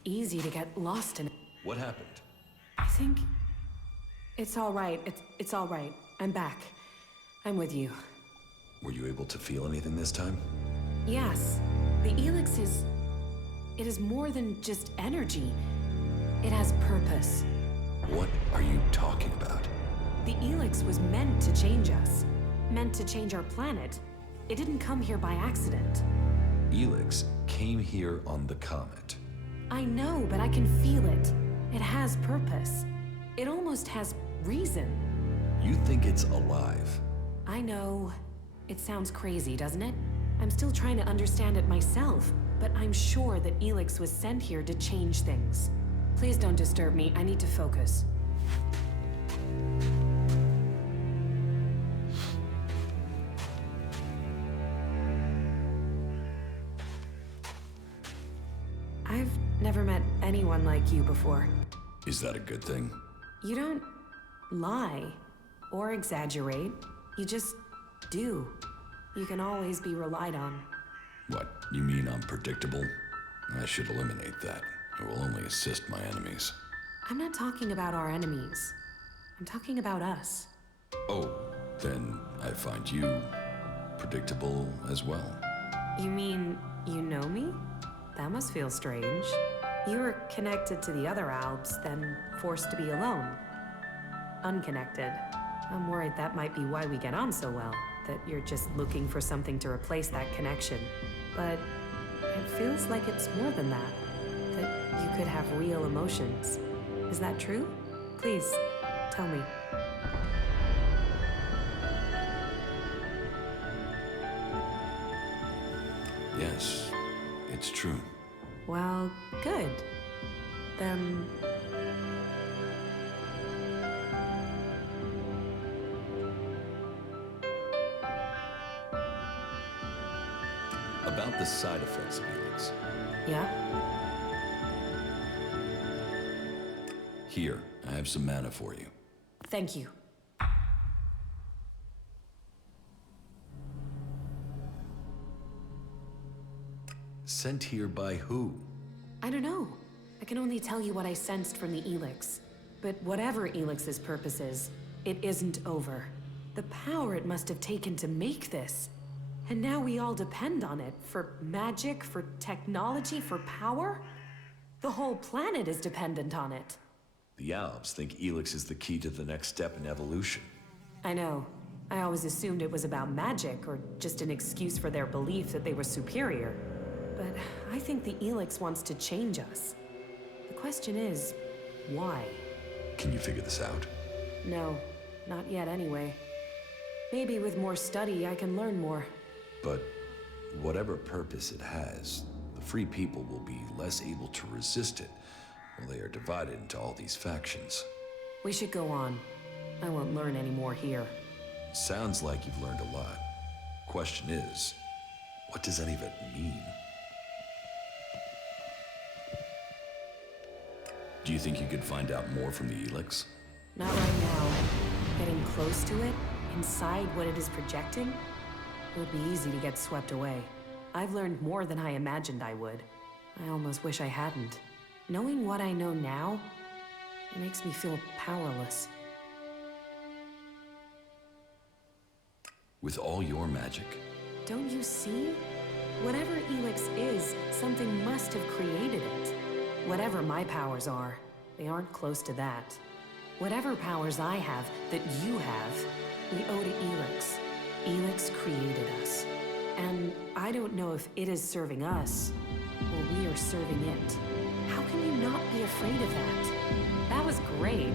easy to get lost in it. What happened? I think... It's all right. It's all right. I'm back. I'm with you. Were you able to feel anything this time? Yes. The ELEX is... It is more than just energy. It has purpose. What are you talking about? The ELEX was meant to change us. Meant to change our planet. It didn't come here by accident. ELEX came here on the comet. I know, but I can feel it. It has purpose. It almost has reason. You think it's alive? I know. It sounds crazy, doesn't it? I'm still trying to understand it myself, but I'm sure that ELEX was sent here to change things. Please don't disturb me. I need to focus. I've never met anyone like you before. Is that a good thing? You don't lie or exaggerate. You just do. You can always be relied on. What, you mean I'm predictable? I should eliminate that. It will only assist my enemies. I'm not talking about our enemies. I'm talking about us. Oh, then I find you predictable as well. You mean you know me? That must feel strange. You were connected to the other Albs, then forced to be alone. Unconnected. I'm worried that might be why we get on so well, that you're just looking for something to replace that connection. But it feels like it's more than that. That you could have real emotions. Is that true? Please, tell me. Yes, it's true. Well, good. Then... About the side effects of ELEX. Yeah? Here, I have some mana for you. Thank you. Sent here by who? I don't know. I can only tell you what I sensed from the ELEX. But whatever ELEX's purpose is, it isn't over. The power it must have taken to make this. And now we all depend on it for magic, for technology, for power? The whole planet is dependent on it. The Albs think ELEX is the key to the next step in evolution. I know. I always assumed it was about magic, or just an excuse for their belief that they were superior. But I think the ELEX wants to change us. The question is, why? Can you figure this out? No, not yet anyway. Maybe with more study I can learn more. But whatever purpose it has, the free people will be less able to resist it while they are divided into all these factions. We should go on. I won't learn any more here. Sounds like you've learned a lot. Question is, what does any of it mean? Do you think you could find out more from the ELEX? Not right now. Getting close to it, inside what it is projecting, it would be easy to get swept away. I've learned more than I imagined I would. I almost wish I hadn't. Knowing what I know now, it makes me feel powerless. With all your magic? Don't you see? Whatever ELEX is, something must have created it. Whatever my powers are, they aren't close to that. Whatever powers I have that you have, we owe to ELEX. ELEX created us. And I don't know if it is serving us, or we are serving it. How can you not be afraid of that? That was great.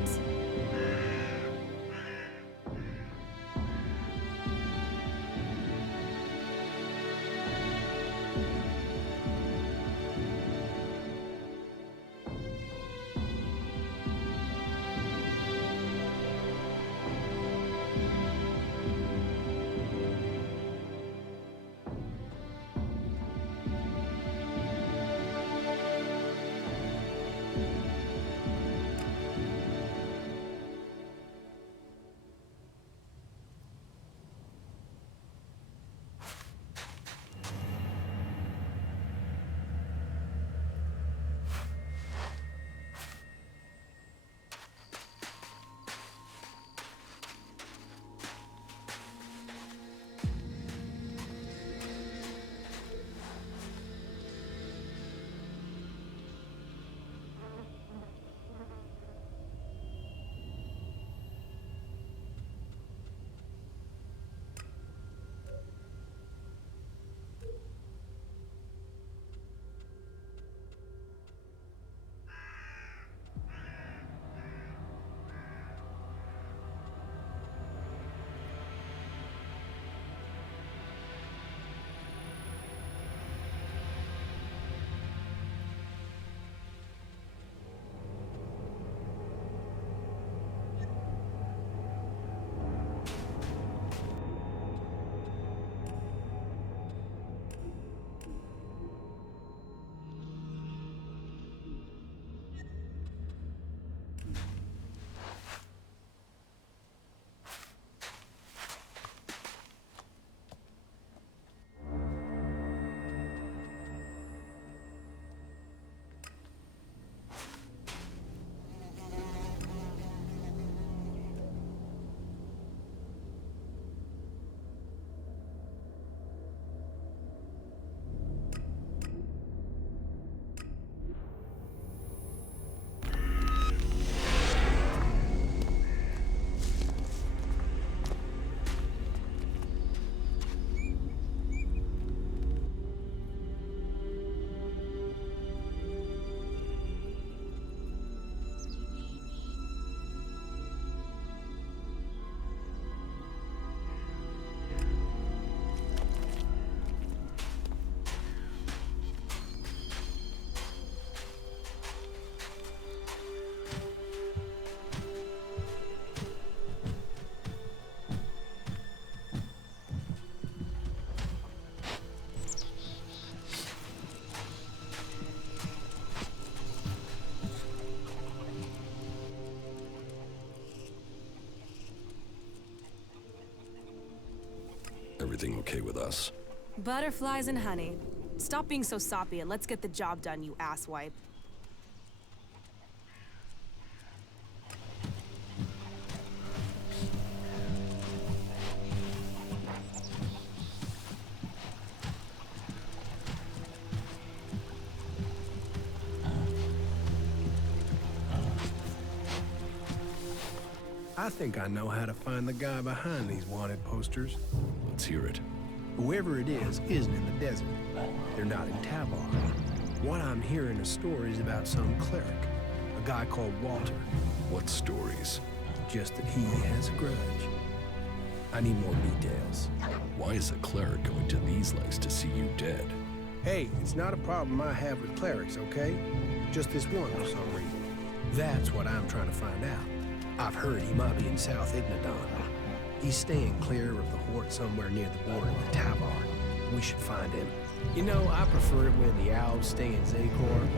Everything okay with us? Butterflies and honey. Stop being so soppy and let's get the job done, you asswipe. I think I know how to find the guy behind these wanted posters. Let's hear it. Whoever it is isn't in the desert. They're not in Tabar. What I'm hearing are stories about some cleric, a guy called Walter. What stories? Just that he has a grudge. I need more details. Why is a cleric going to these lengths to see you dead? Hey, it's not a problem I have with clerics, okay? Just this one for some reason. That's what I'm trying to find out. I've heard he might be in South Ignadon. He's staying clear of the Hort somewhere near the border with Tabar. We should find him. You know, I prefer it when the Alps stay in Zakor.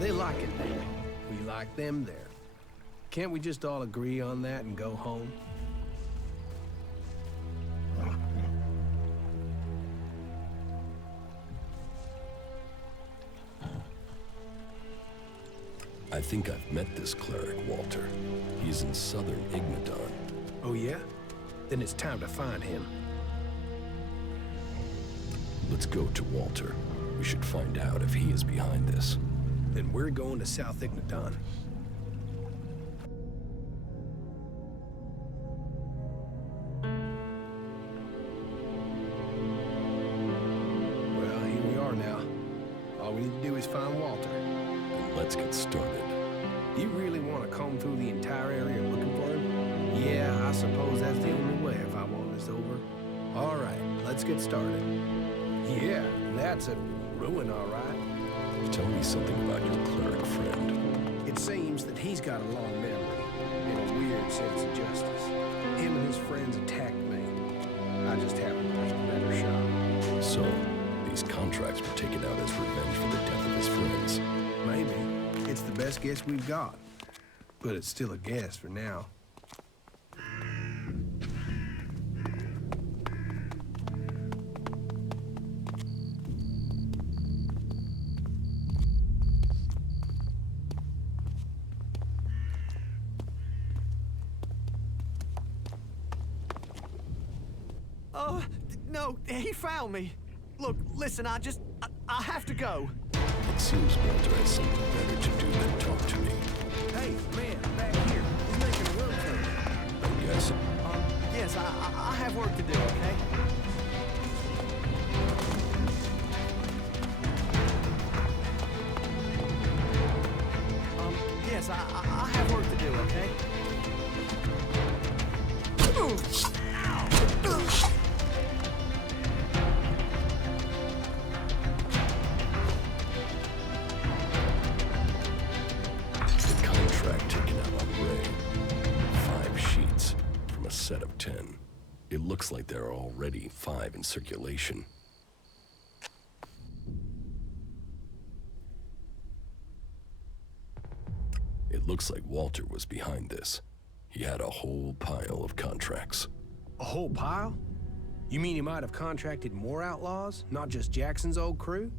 They like it there. We like them there. Can't we just all agree on that and go home? I think I've met this cleric, Walter. He's in southern Ignadon. Oh yeah? Then it's time to find him. Let's go to Walter. We should find out if he is behind this. Then we're going to South Ignadon. Well, here we are now. All we need to do is find Walter. Then let's get started. You really want to comb through the entire area looking for him? Yeah, I suppose that's the only way if I want this over. All right, let's get started. Yeah, that's a ruin, all right. Tell me something about your cleric friend. It seems that he's got a long memory and a weird sense of justice. Him and his friends attacked me. I just happened to make a better shot. So, these contracts were taken out as revenge for the death of his friends. Maybe. It's the best guess we've got. But it's still a guess for now. No, he found me. Look, listen, I have to go. It seems Walter has something better to do than talk to me. Hey, man, back here. He's making a room for me. Oh, yes? Yes, I have work to do, okay? Yes, I have work to do, okay? The contract taken out on Ray. 5 sheets from a set of 10. It looks like there are already 5 in circulation. It looks like Walter was behind this. He had a whole pile of contracts. A whole pile? You mean he might have contracted more outlaws, not just Jackson's old crew?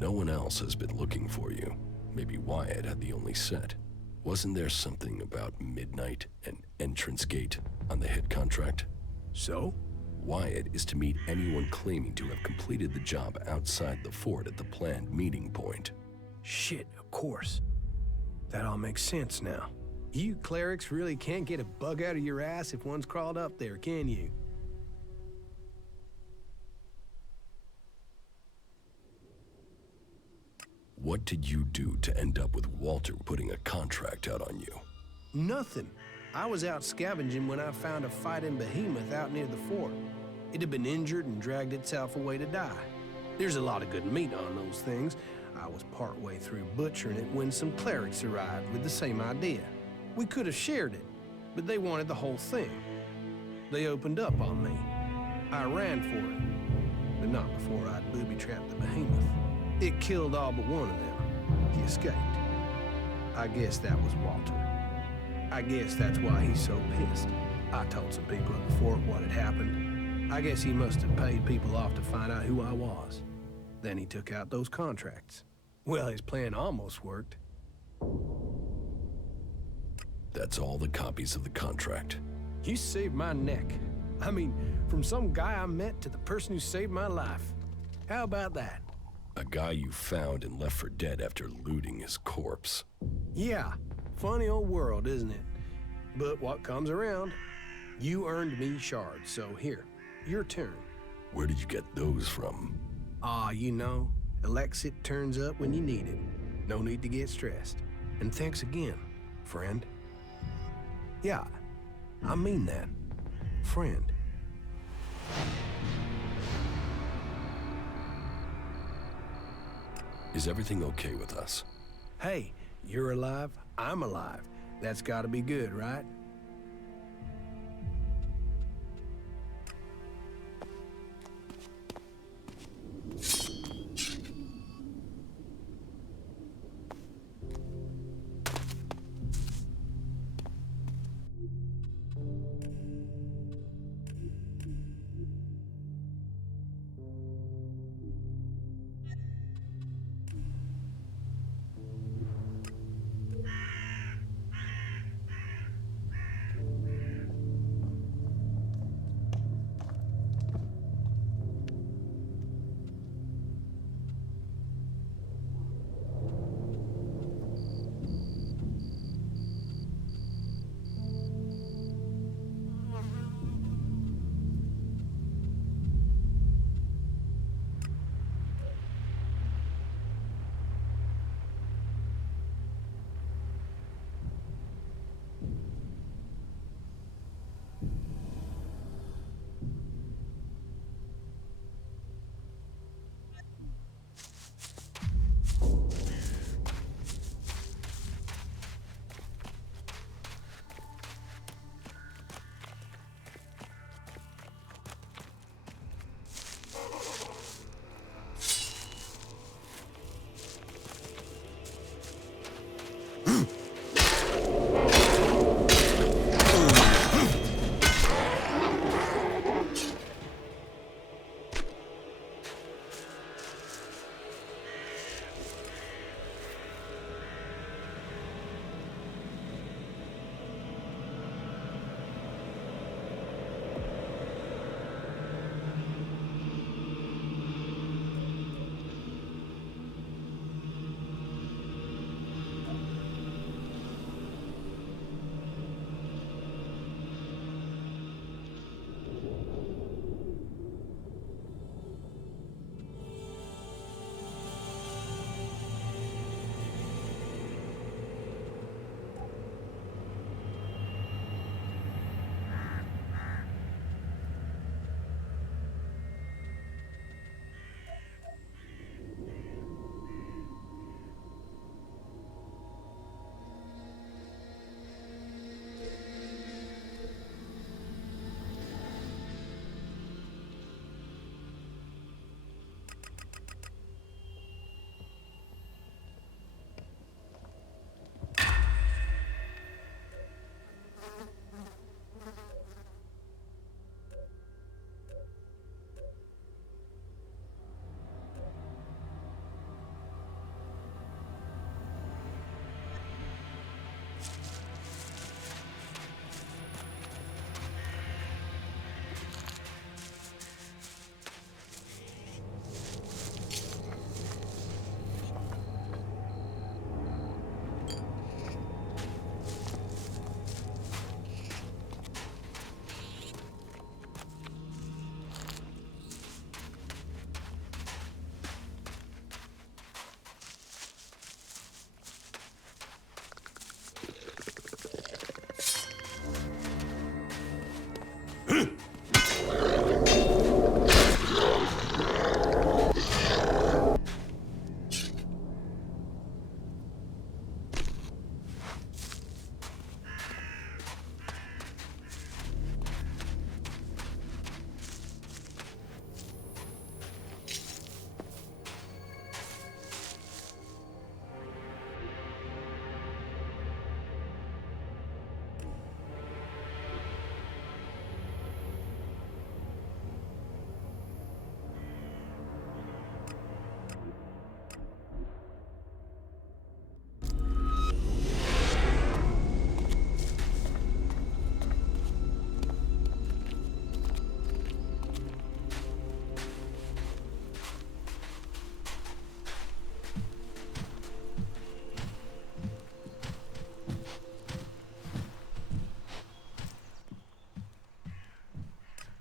No one else has been looking for you. Maybe Wyatt had the only set. Wasn't there something about midnight and entrance gate on the hit contract? So? Wyatt is to meet anyone claiming to have completed the job outside the fort at the planned meeting point. Shit, of course. That all makes sense now. You clerics really can't get a bug out of your ass if one's crawled up there, can you? What did you do to end up with Walter putting a contract out on you? Nothing. I was out scavenging when I found a fighting behemoth out near the fort. It had been injured and dragged itself away to die. There's a lot of good meat on those things. I was partway through butchering it when some clerics arrived with the same idea. We could have shared it, but they wanted the whole thing. They opened up on me. I ran for it, but not before I'd booby-trapped the behemoth. It killed all but one of them. He escaped. I guess that was Walter. I guess that's why he's so pissed. I told some people at the fort what had happened. I guess he must have paid people off to find out who I was. Then he took out those contracts. Well, his plan almost worked. That's all the copies of the contract. You saved my neck. I mean, from some guy I met to the person who saved my life. How about that? A guy you found and left for dead after looting his corpse. Yeah, funny old world, isn't it? But what comes around? You earned me shards, so here, your turn. Where did you get those from? You know, ELEX turns up when you need it. No need to get stressed. And thanks again, friend. Yeah, I mean that. Friend. Is everything okay with us? Hey, you're alive, I'm alive. That's gotta be good, right?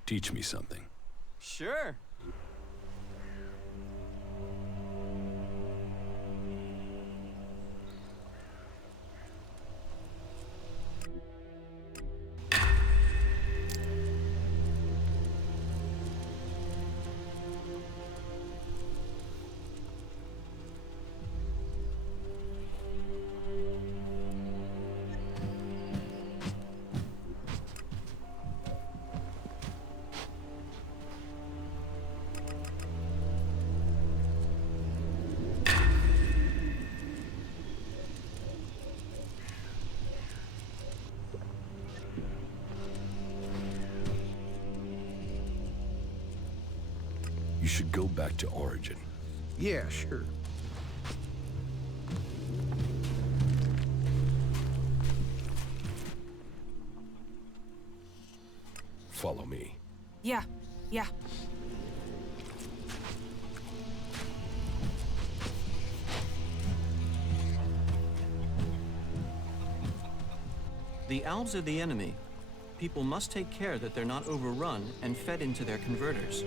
Teach me something. Sure. You should go back to Origin. Yeah, sure. Follow me. Yeah, yeah. The Alps are the enemy. People must take care that they're not overrun and fed into their converters.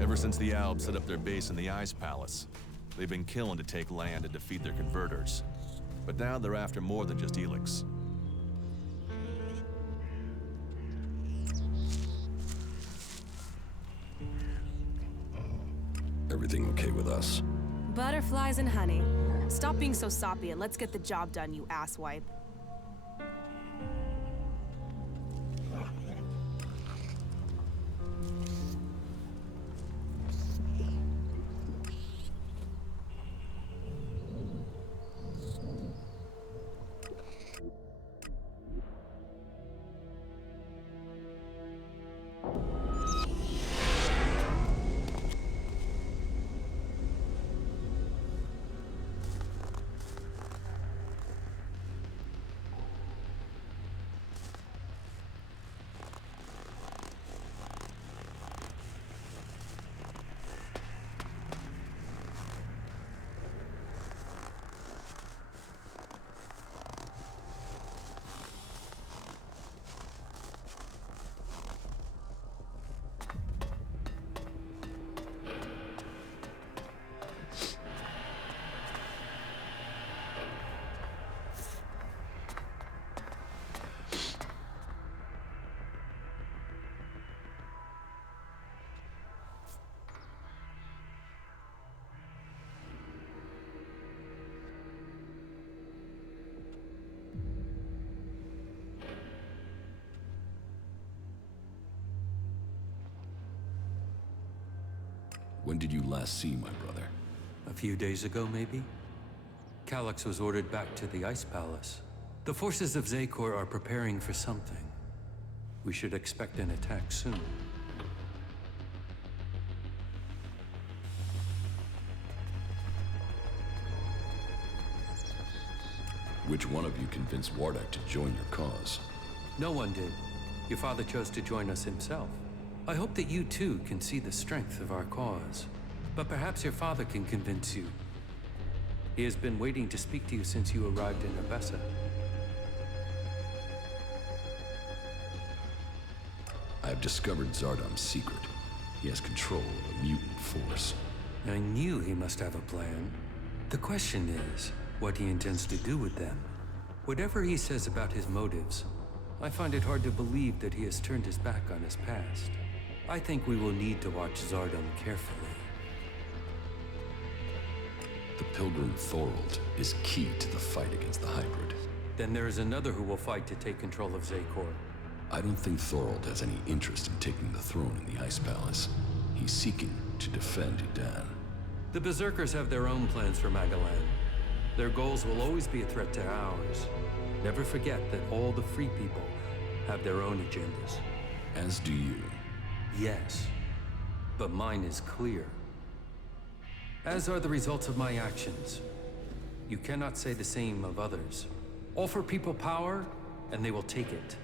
Ever since the Alps set up their base in the Ice Palace, they've been killing to take land and defeat their converters. But now they're after more than just ELEX. Everything okay with us? Butterflies and honey. Stop being so soppy and let's get the job done, you asswipe. When did you last see my brother? A few days ago, maybe? Calyx was ordered back to the Ice Palace. The forces of Zakor are preparing for something. We should expect an attack soon. Which one of you convinced Wardak to join your cause? No one did. Your father chose to join us himself. I hope that you too can see the strength of our cause. But perhaps your father can convince you. He has been waiting to speak to you since you arrived in Abessa. I have discovered Zardom's secret. He has control of a mutant force. I knew he must have a plan. The question is, what he intends to do with them. Whatever he says about his motives, I find it hard to believe that he has turned his back on his past. I think we will need to watch Zardom carefully. The Pilgrim Thorold is key to the fight against the hybrid. Then there is another who will fight to take control of Zakor. I don't think Thorold has any interest in taking the throne in the Ice Palace. He's seeking to defend Udan. The Berserkers have their own plans for Magalan. Their goals will always be a threat to ours. Never forget that all the free people have their own agendas. As do you. Yes, but mine is clear. As are the results of my actions. You cannot say the same of others. Offer people power, and they will take it.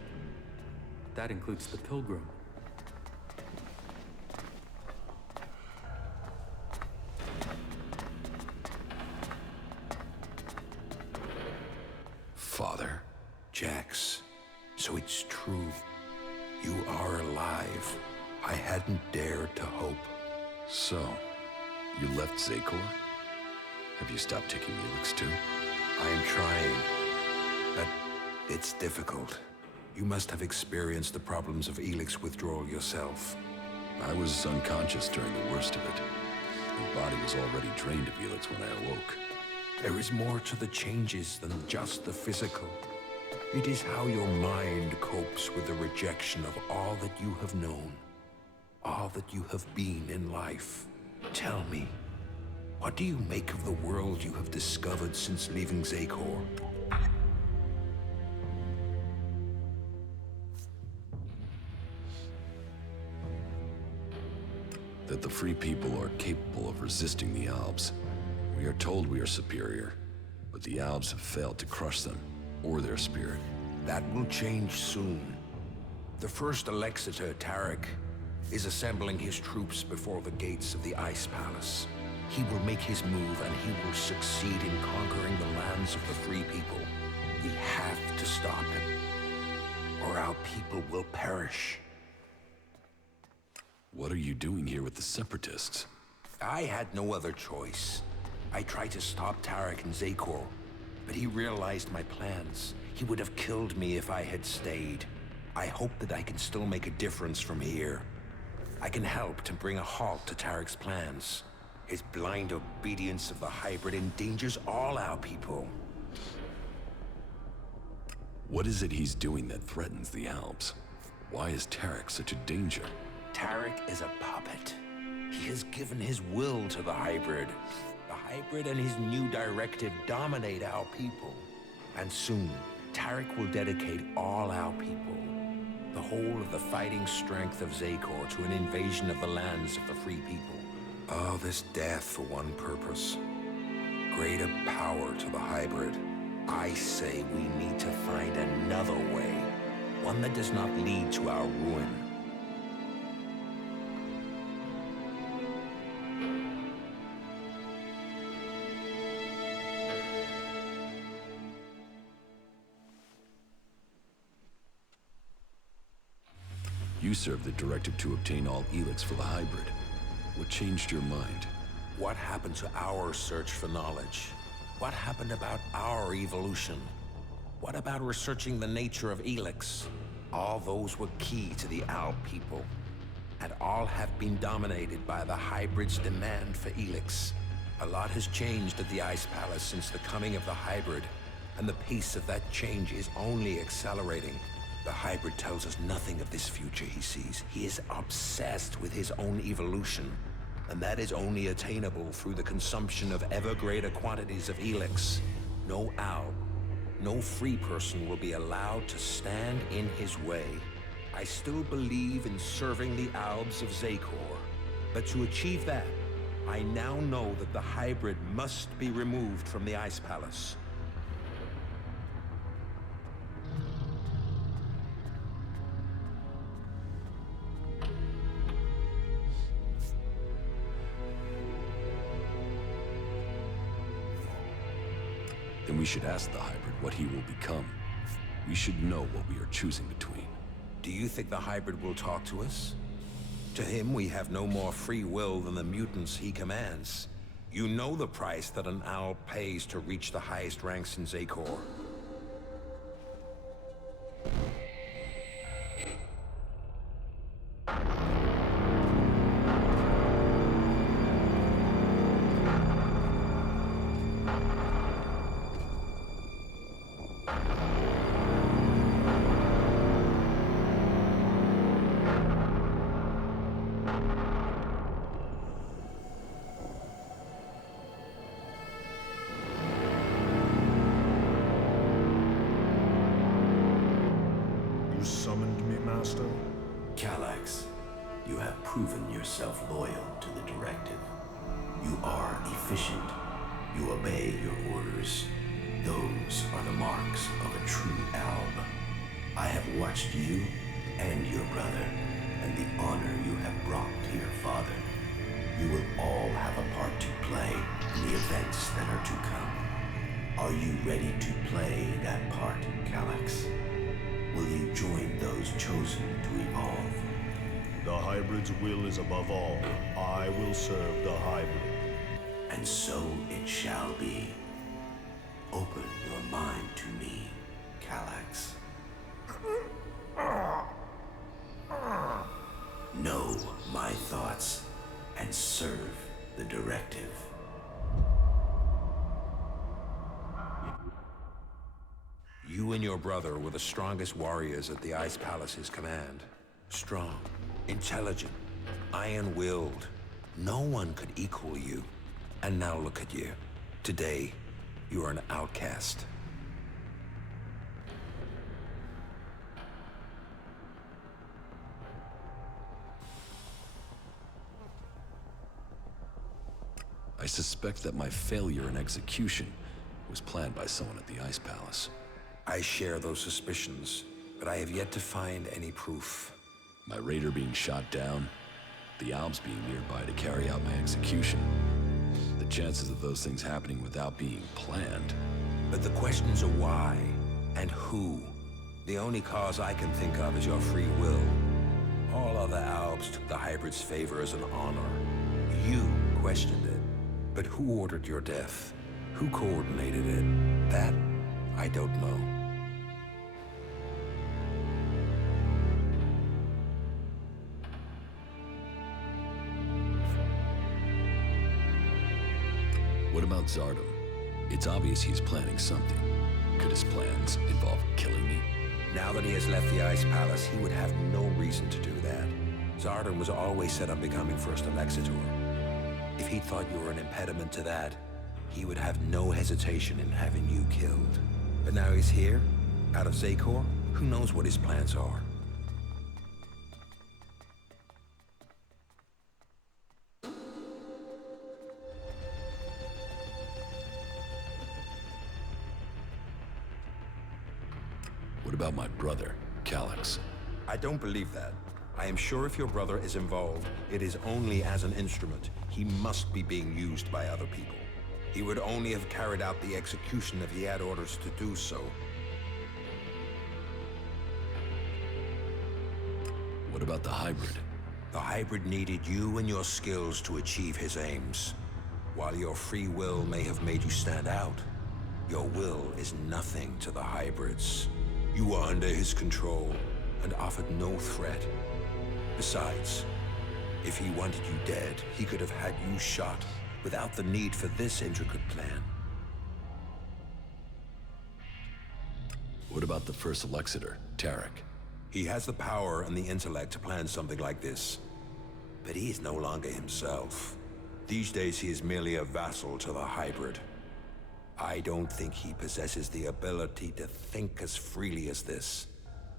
That includes the Pilgrim. Father? Jax, so it's true. You are alive. I hadn't dared to hope. So, you left Zakor? Have you stopped taking ELEX too? I am trying, but it's difficult. You must have experienced the problems of ELEX withdrawal yourself. I was unconscious during the worst of it. My body was already drained of ELEX when I awoke. There is more to the changes than just the physical. It is how your mind copes with the rejection of all that you have known, all that you have been in life. Tell me, what do you make of the world you have discovered since leaving Zakor? That the free people are capable of resisting the Albs. We are told we are superior, but the Albs have failed to crush them, or their spirit. That will change soon. The first Alexitor, Tarek, is assembling his troops before the gates of the Ice Palace. He will make his move, and he will succeed in conquering the lands of the free people. We have to stop him, or our people will perish. What are you doing here with the Separatists? I had no other choice. I tried to stop Tarek in Zakor, but he realized my plans. He would have killed me if I had stayed. I hope that I can still make a difference from here. I can help to bring a halt to Tarek's plans. His blind obedience of the hybrid endangers all our people. What is it he's doing that threatens the Albs? Why is Tarek such a danger? Tarek is a puppet. He has given his will to the hybrid. The hybrid and his new directive dominate our people. And soon, Tarek will dedicate all our people, the whole of the fighting strength of Zakor, to an invasion of the lands of the free people. All this death for one purpose. Greater power to the hybrid. I say we need to find another way. One that does not lead to our ruin. You served the directive to obtain all ELEX for the hybrid. What changed your mind? What happened to our search for knowledge? What happened about our evolution? What about researching the nature of ELEX? All those were key to the Alb people, and all have been dominated by the hybrid's demand for ELEX. A lot has changed at the Ice Palace since the coming of the hybrid, and the pace of that change is only accelerating. The hybrid tells us nothing of this future he sees. He is obsessed with his own evolution, and that is only attainable through the consumption of ever greater quantities of ELEX. No Alb, no free person will be allowed to stand in his way. I still believe in serving the Albs of Zakor, but to achieve that, I now know that the hybrid must be removed from the Ice Palace. Then we should ask the hybrid what he will become. We should know what we are choosing between. Do you think the hybrid will talk to us? To him, we have no more free will than the mutants he commands. You know the price that an owl pays to reach the highest ranks in Zakor. Calyx. You have proven yourself loyal to the directive. You are efficient. You obey your orders. Those are the marks of a true alb. I have watched you and your brother, and the honor you have brought to your father. You will all have a part to play in the events that are to come. Are you ready to play that part, Calyx? Will you join those chosen to evolve? The hybrid's will is above all. I will serve the hybrid. And so it shall be. Open your mind to me, Calyx. Know my thoughts and serve the directive. You and your brother were the strongest warriors at the Ice Palace's command. Strong, intelligent, iron-willed. No one could equal you. And now look at you. Today, you are an outcast. I suspect that my failure in execution was planned by someone at the Ice Palace. I share those suspicions, but I have yet to find any proof. My raider being shot down, the Albs being nearby to carry out my execution. The chances of those things happening without being planned. But the questions are why and who. The only cause I can think of is your free will. All other Albs took the hybrid's favor as an honor. You questioned it. But who ordered your death? Who coordinated it? That, I don't know. What about Zardom? It's obvious he's planning something. Could his plans involve killing me? Now that he has left the Ice Palace, he would have no reason to do that. Zardom was always set on becoming First Elexitor. If he thought you were an impediment to that, he would have no hesitation in having you killed. But now he's here, out of Zakor, who knows what his plans are? What about my brother, Calyx? I don't believe that. I am sure if your brother is involved, it is only as an instrument. He must be being used by other people. He would only have carried out the execution if he had orders to do so. What about the hybrid? The hybrid needed you and your skills to achieve his aims. While your free will may have made you stand out, your will is nothing to the hybrids. You were under his control and offered no threat. Besides, if he wanted you dead, he could have had you shot without the need for this intricate plan. What about the First Elexitor, Tarek? He has the power and the intellect to plan something like this. But he is no longer himself. These days he is merely a vassal to the hybrid. I don't think he possesses the ability to think as freely as this.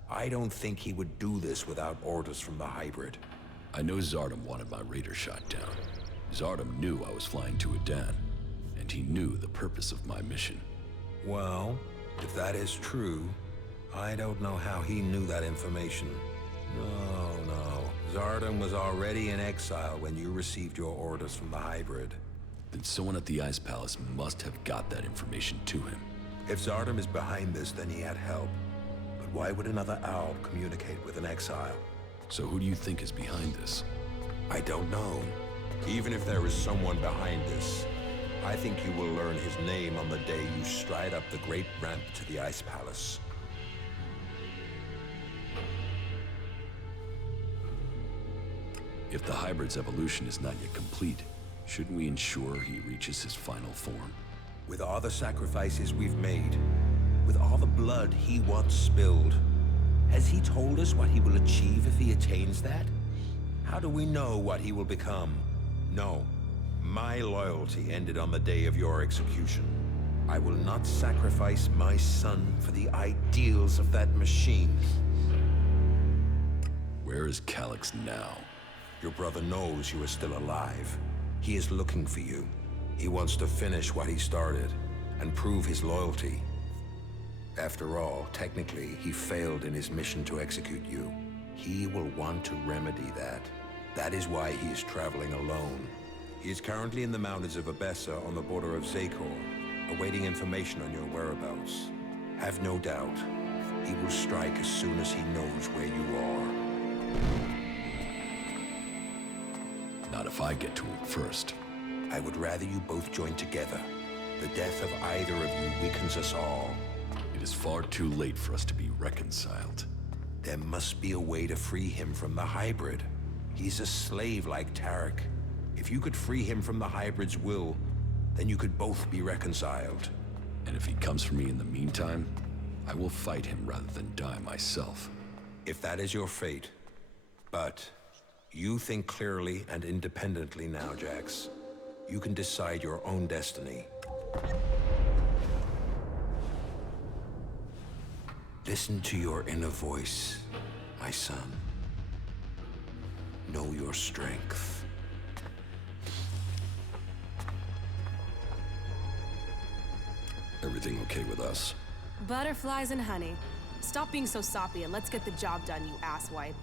I don't think he would do this without orders from the hybrid. I know Zardom wanted my raider shot down. Zardom knew I was flying to Adan, and he knew the purpose of my mission. Well, if that is true, I don't know how he knew that information. No. Zardom was already in exile when you received your orders from the hybrid. Then someone at the Ice Palace must have got that information to him. If Zardom is behind this, then he had help. But why would another owl communicate with an exile? So who do you think is behind this? I don't know. Even if there is someone behind this, I think you will learn his name on the day you stride up the great ramp to the Ice Palace. If the hybrid's evolution is not yet complete, shouldn't we ensure he reaches his final form? With all the sacrifices we've made, with all the blood he once spilled, has he told us what he will achieve if he attains that? How do we know what he will become? No. My loyalty ended on the day of your execution. I will not sacrifice my son for the ideals of that machine. Where is Calyx now? Your brother knows you are still alive. He is looking for you. He wants to finish what he started and prove his loyalty. After all, technically, he failed in his mission to execute you. He will want to remedy that. That is why he is traveling alone. He is currently in the mountains of Abessa on the border of Zakor, awaiting information on your whereabouts. Have no doubt, he will strike as soon as he knows where you are. Not if I get to him first. I would rather you both join together. The death of either of you weakens us all. It is far too late for us to be reconciled. There must be a way to free him from the hybrid. He's a slave like Tarek. If you could free him from the hybrid's will, then you could both be reconciled. And if he comes for me in the meantime, I will fight him rather than die myself. If that is your fate. But you think clearly and independently now, Jax. You can decide your own destiny. Listen to your inner voice, my son. Know your strength. Everything okay with us? Butterflies and honey. Stop being so soppy and let's get the job done, you asswipe.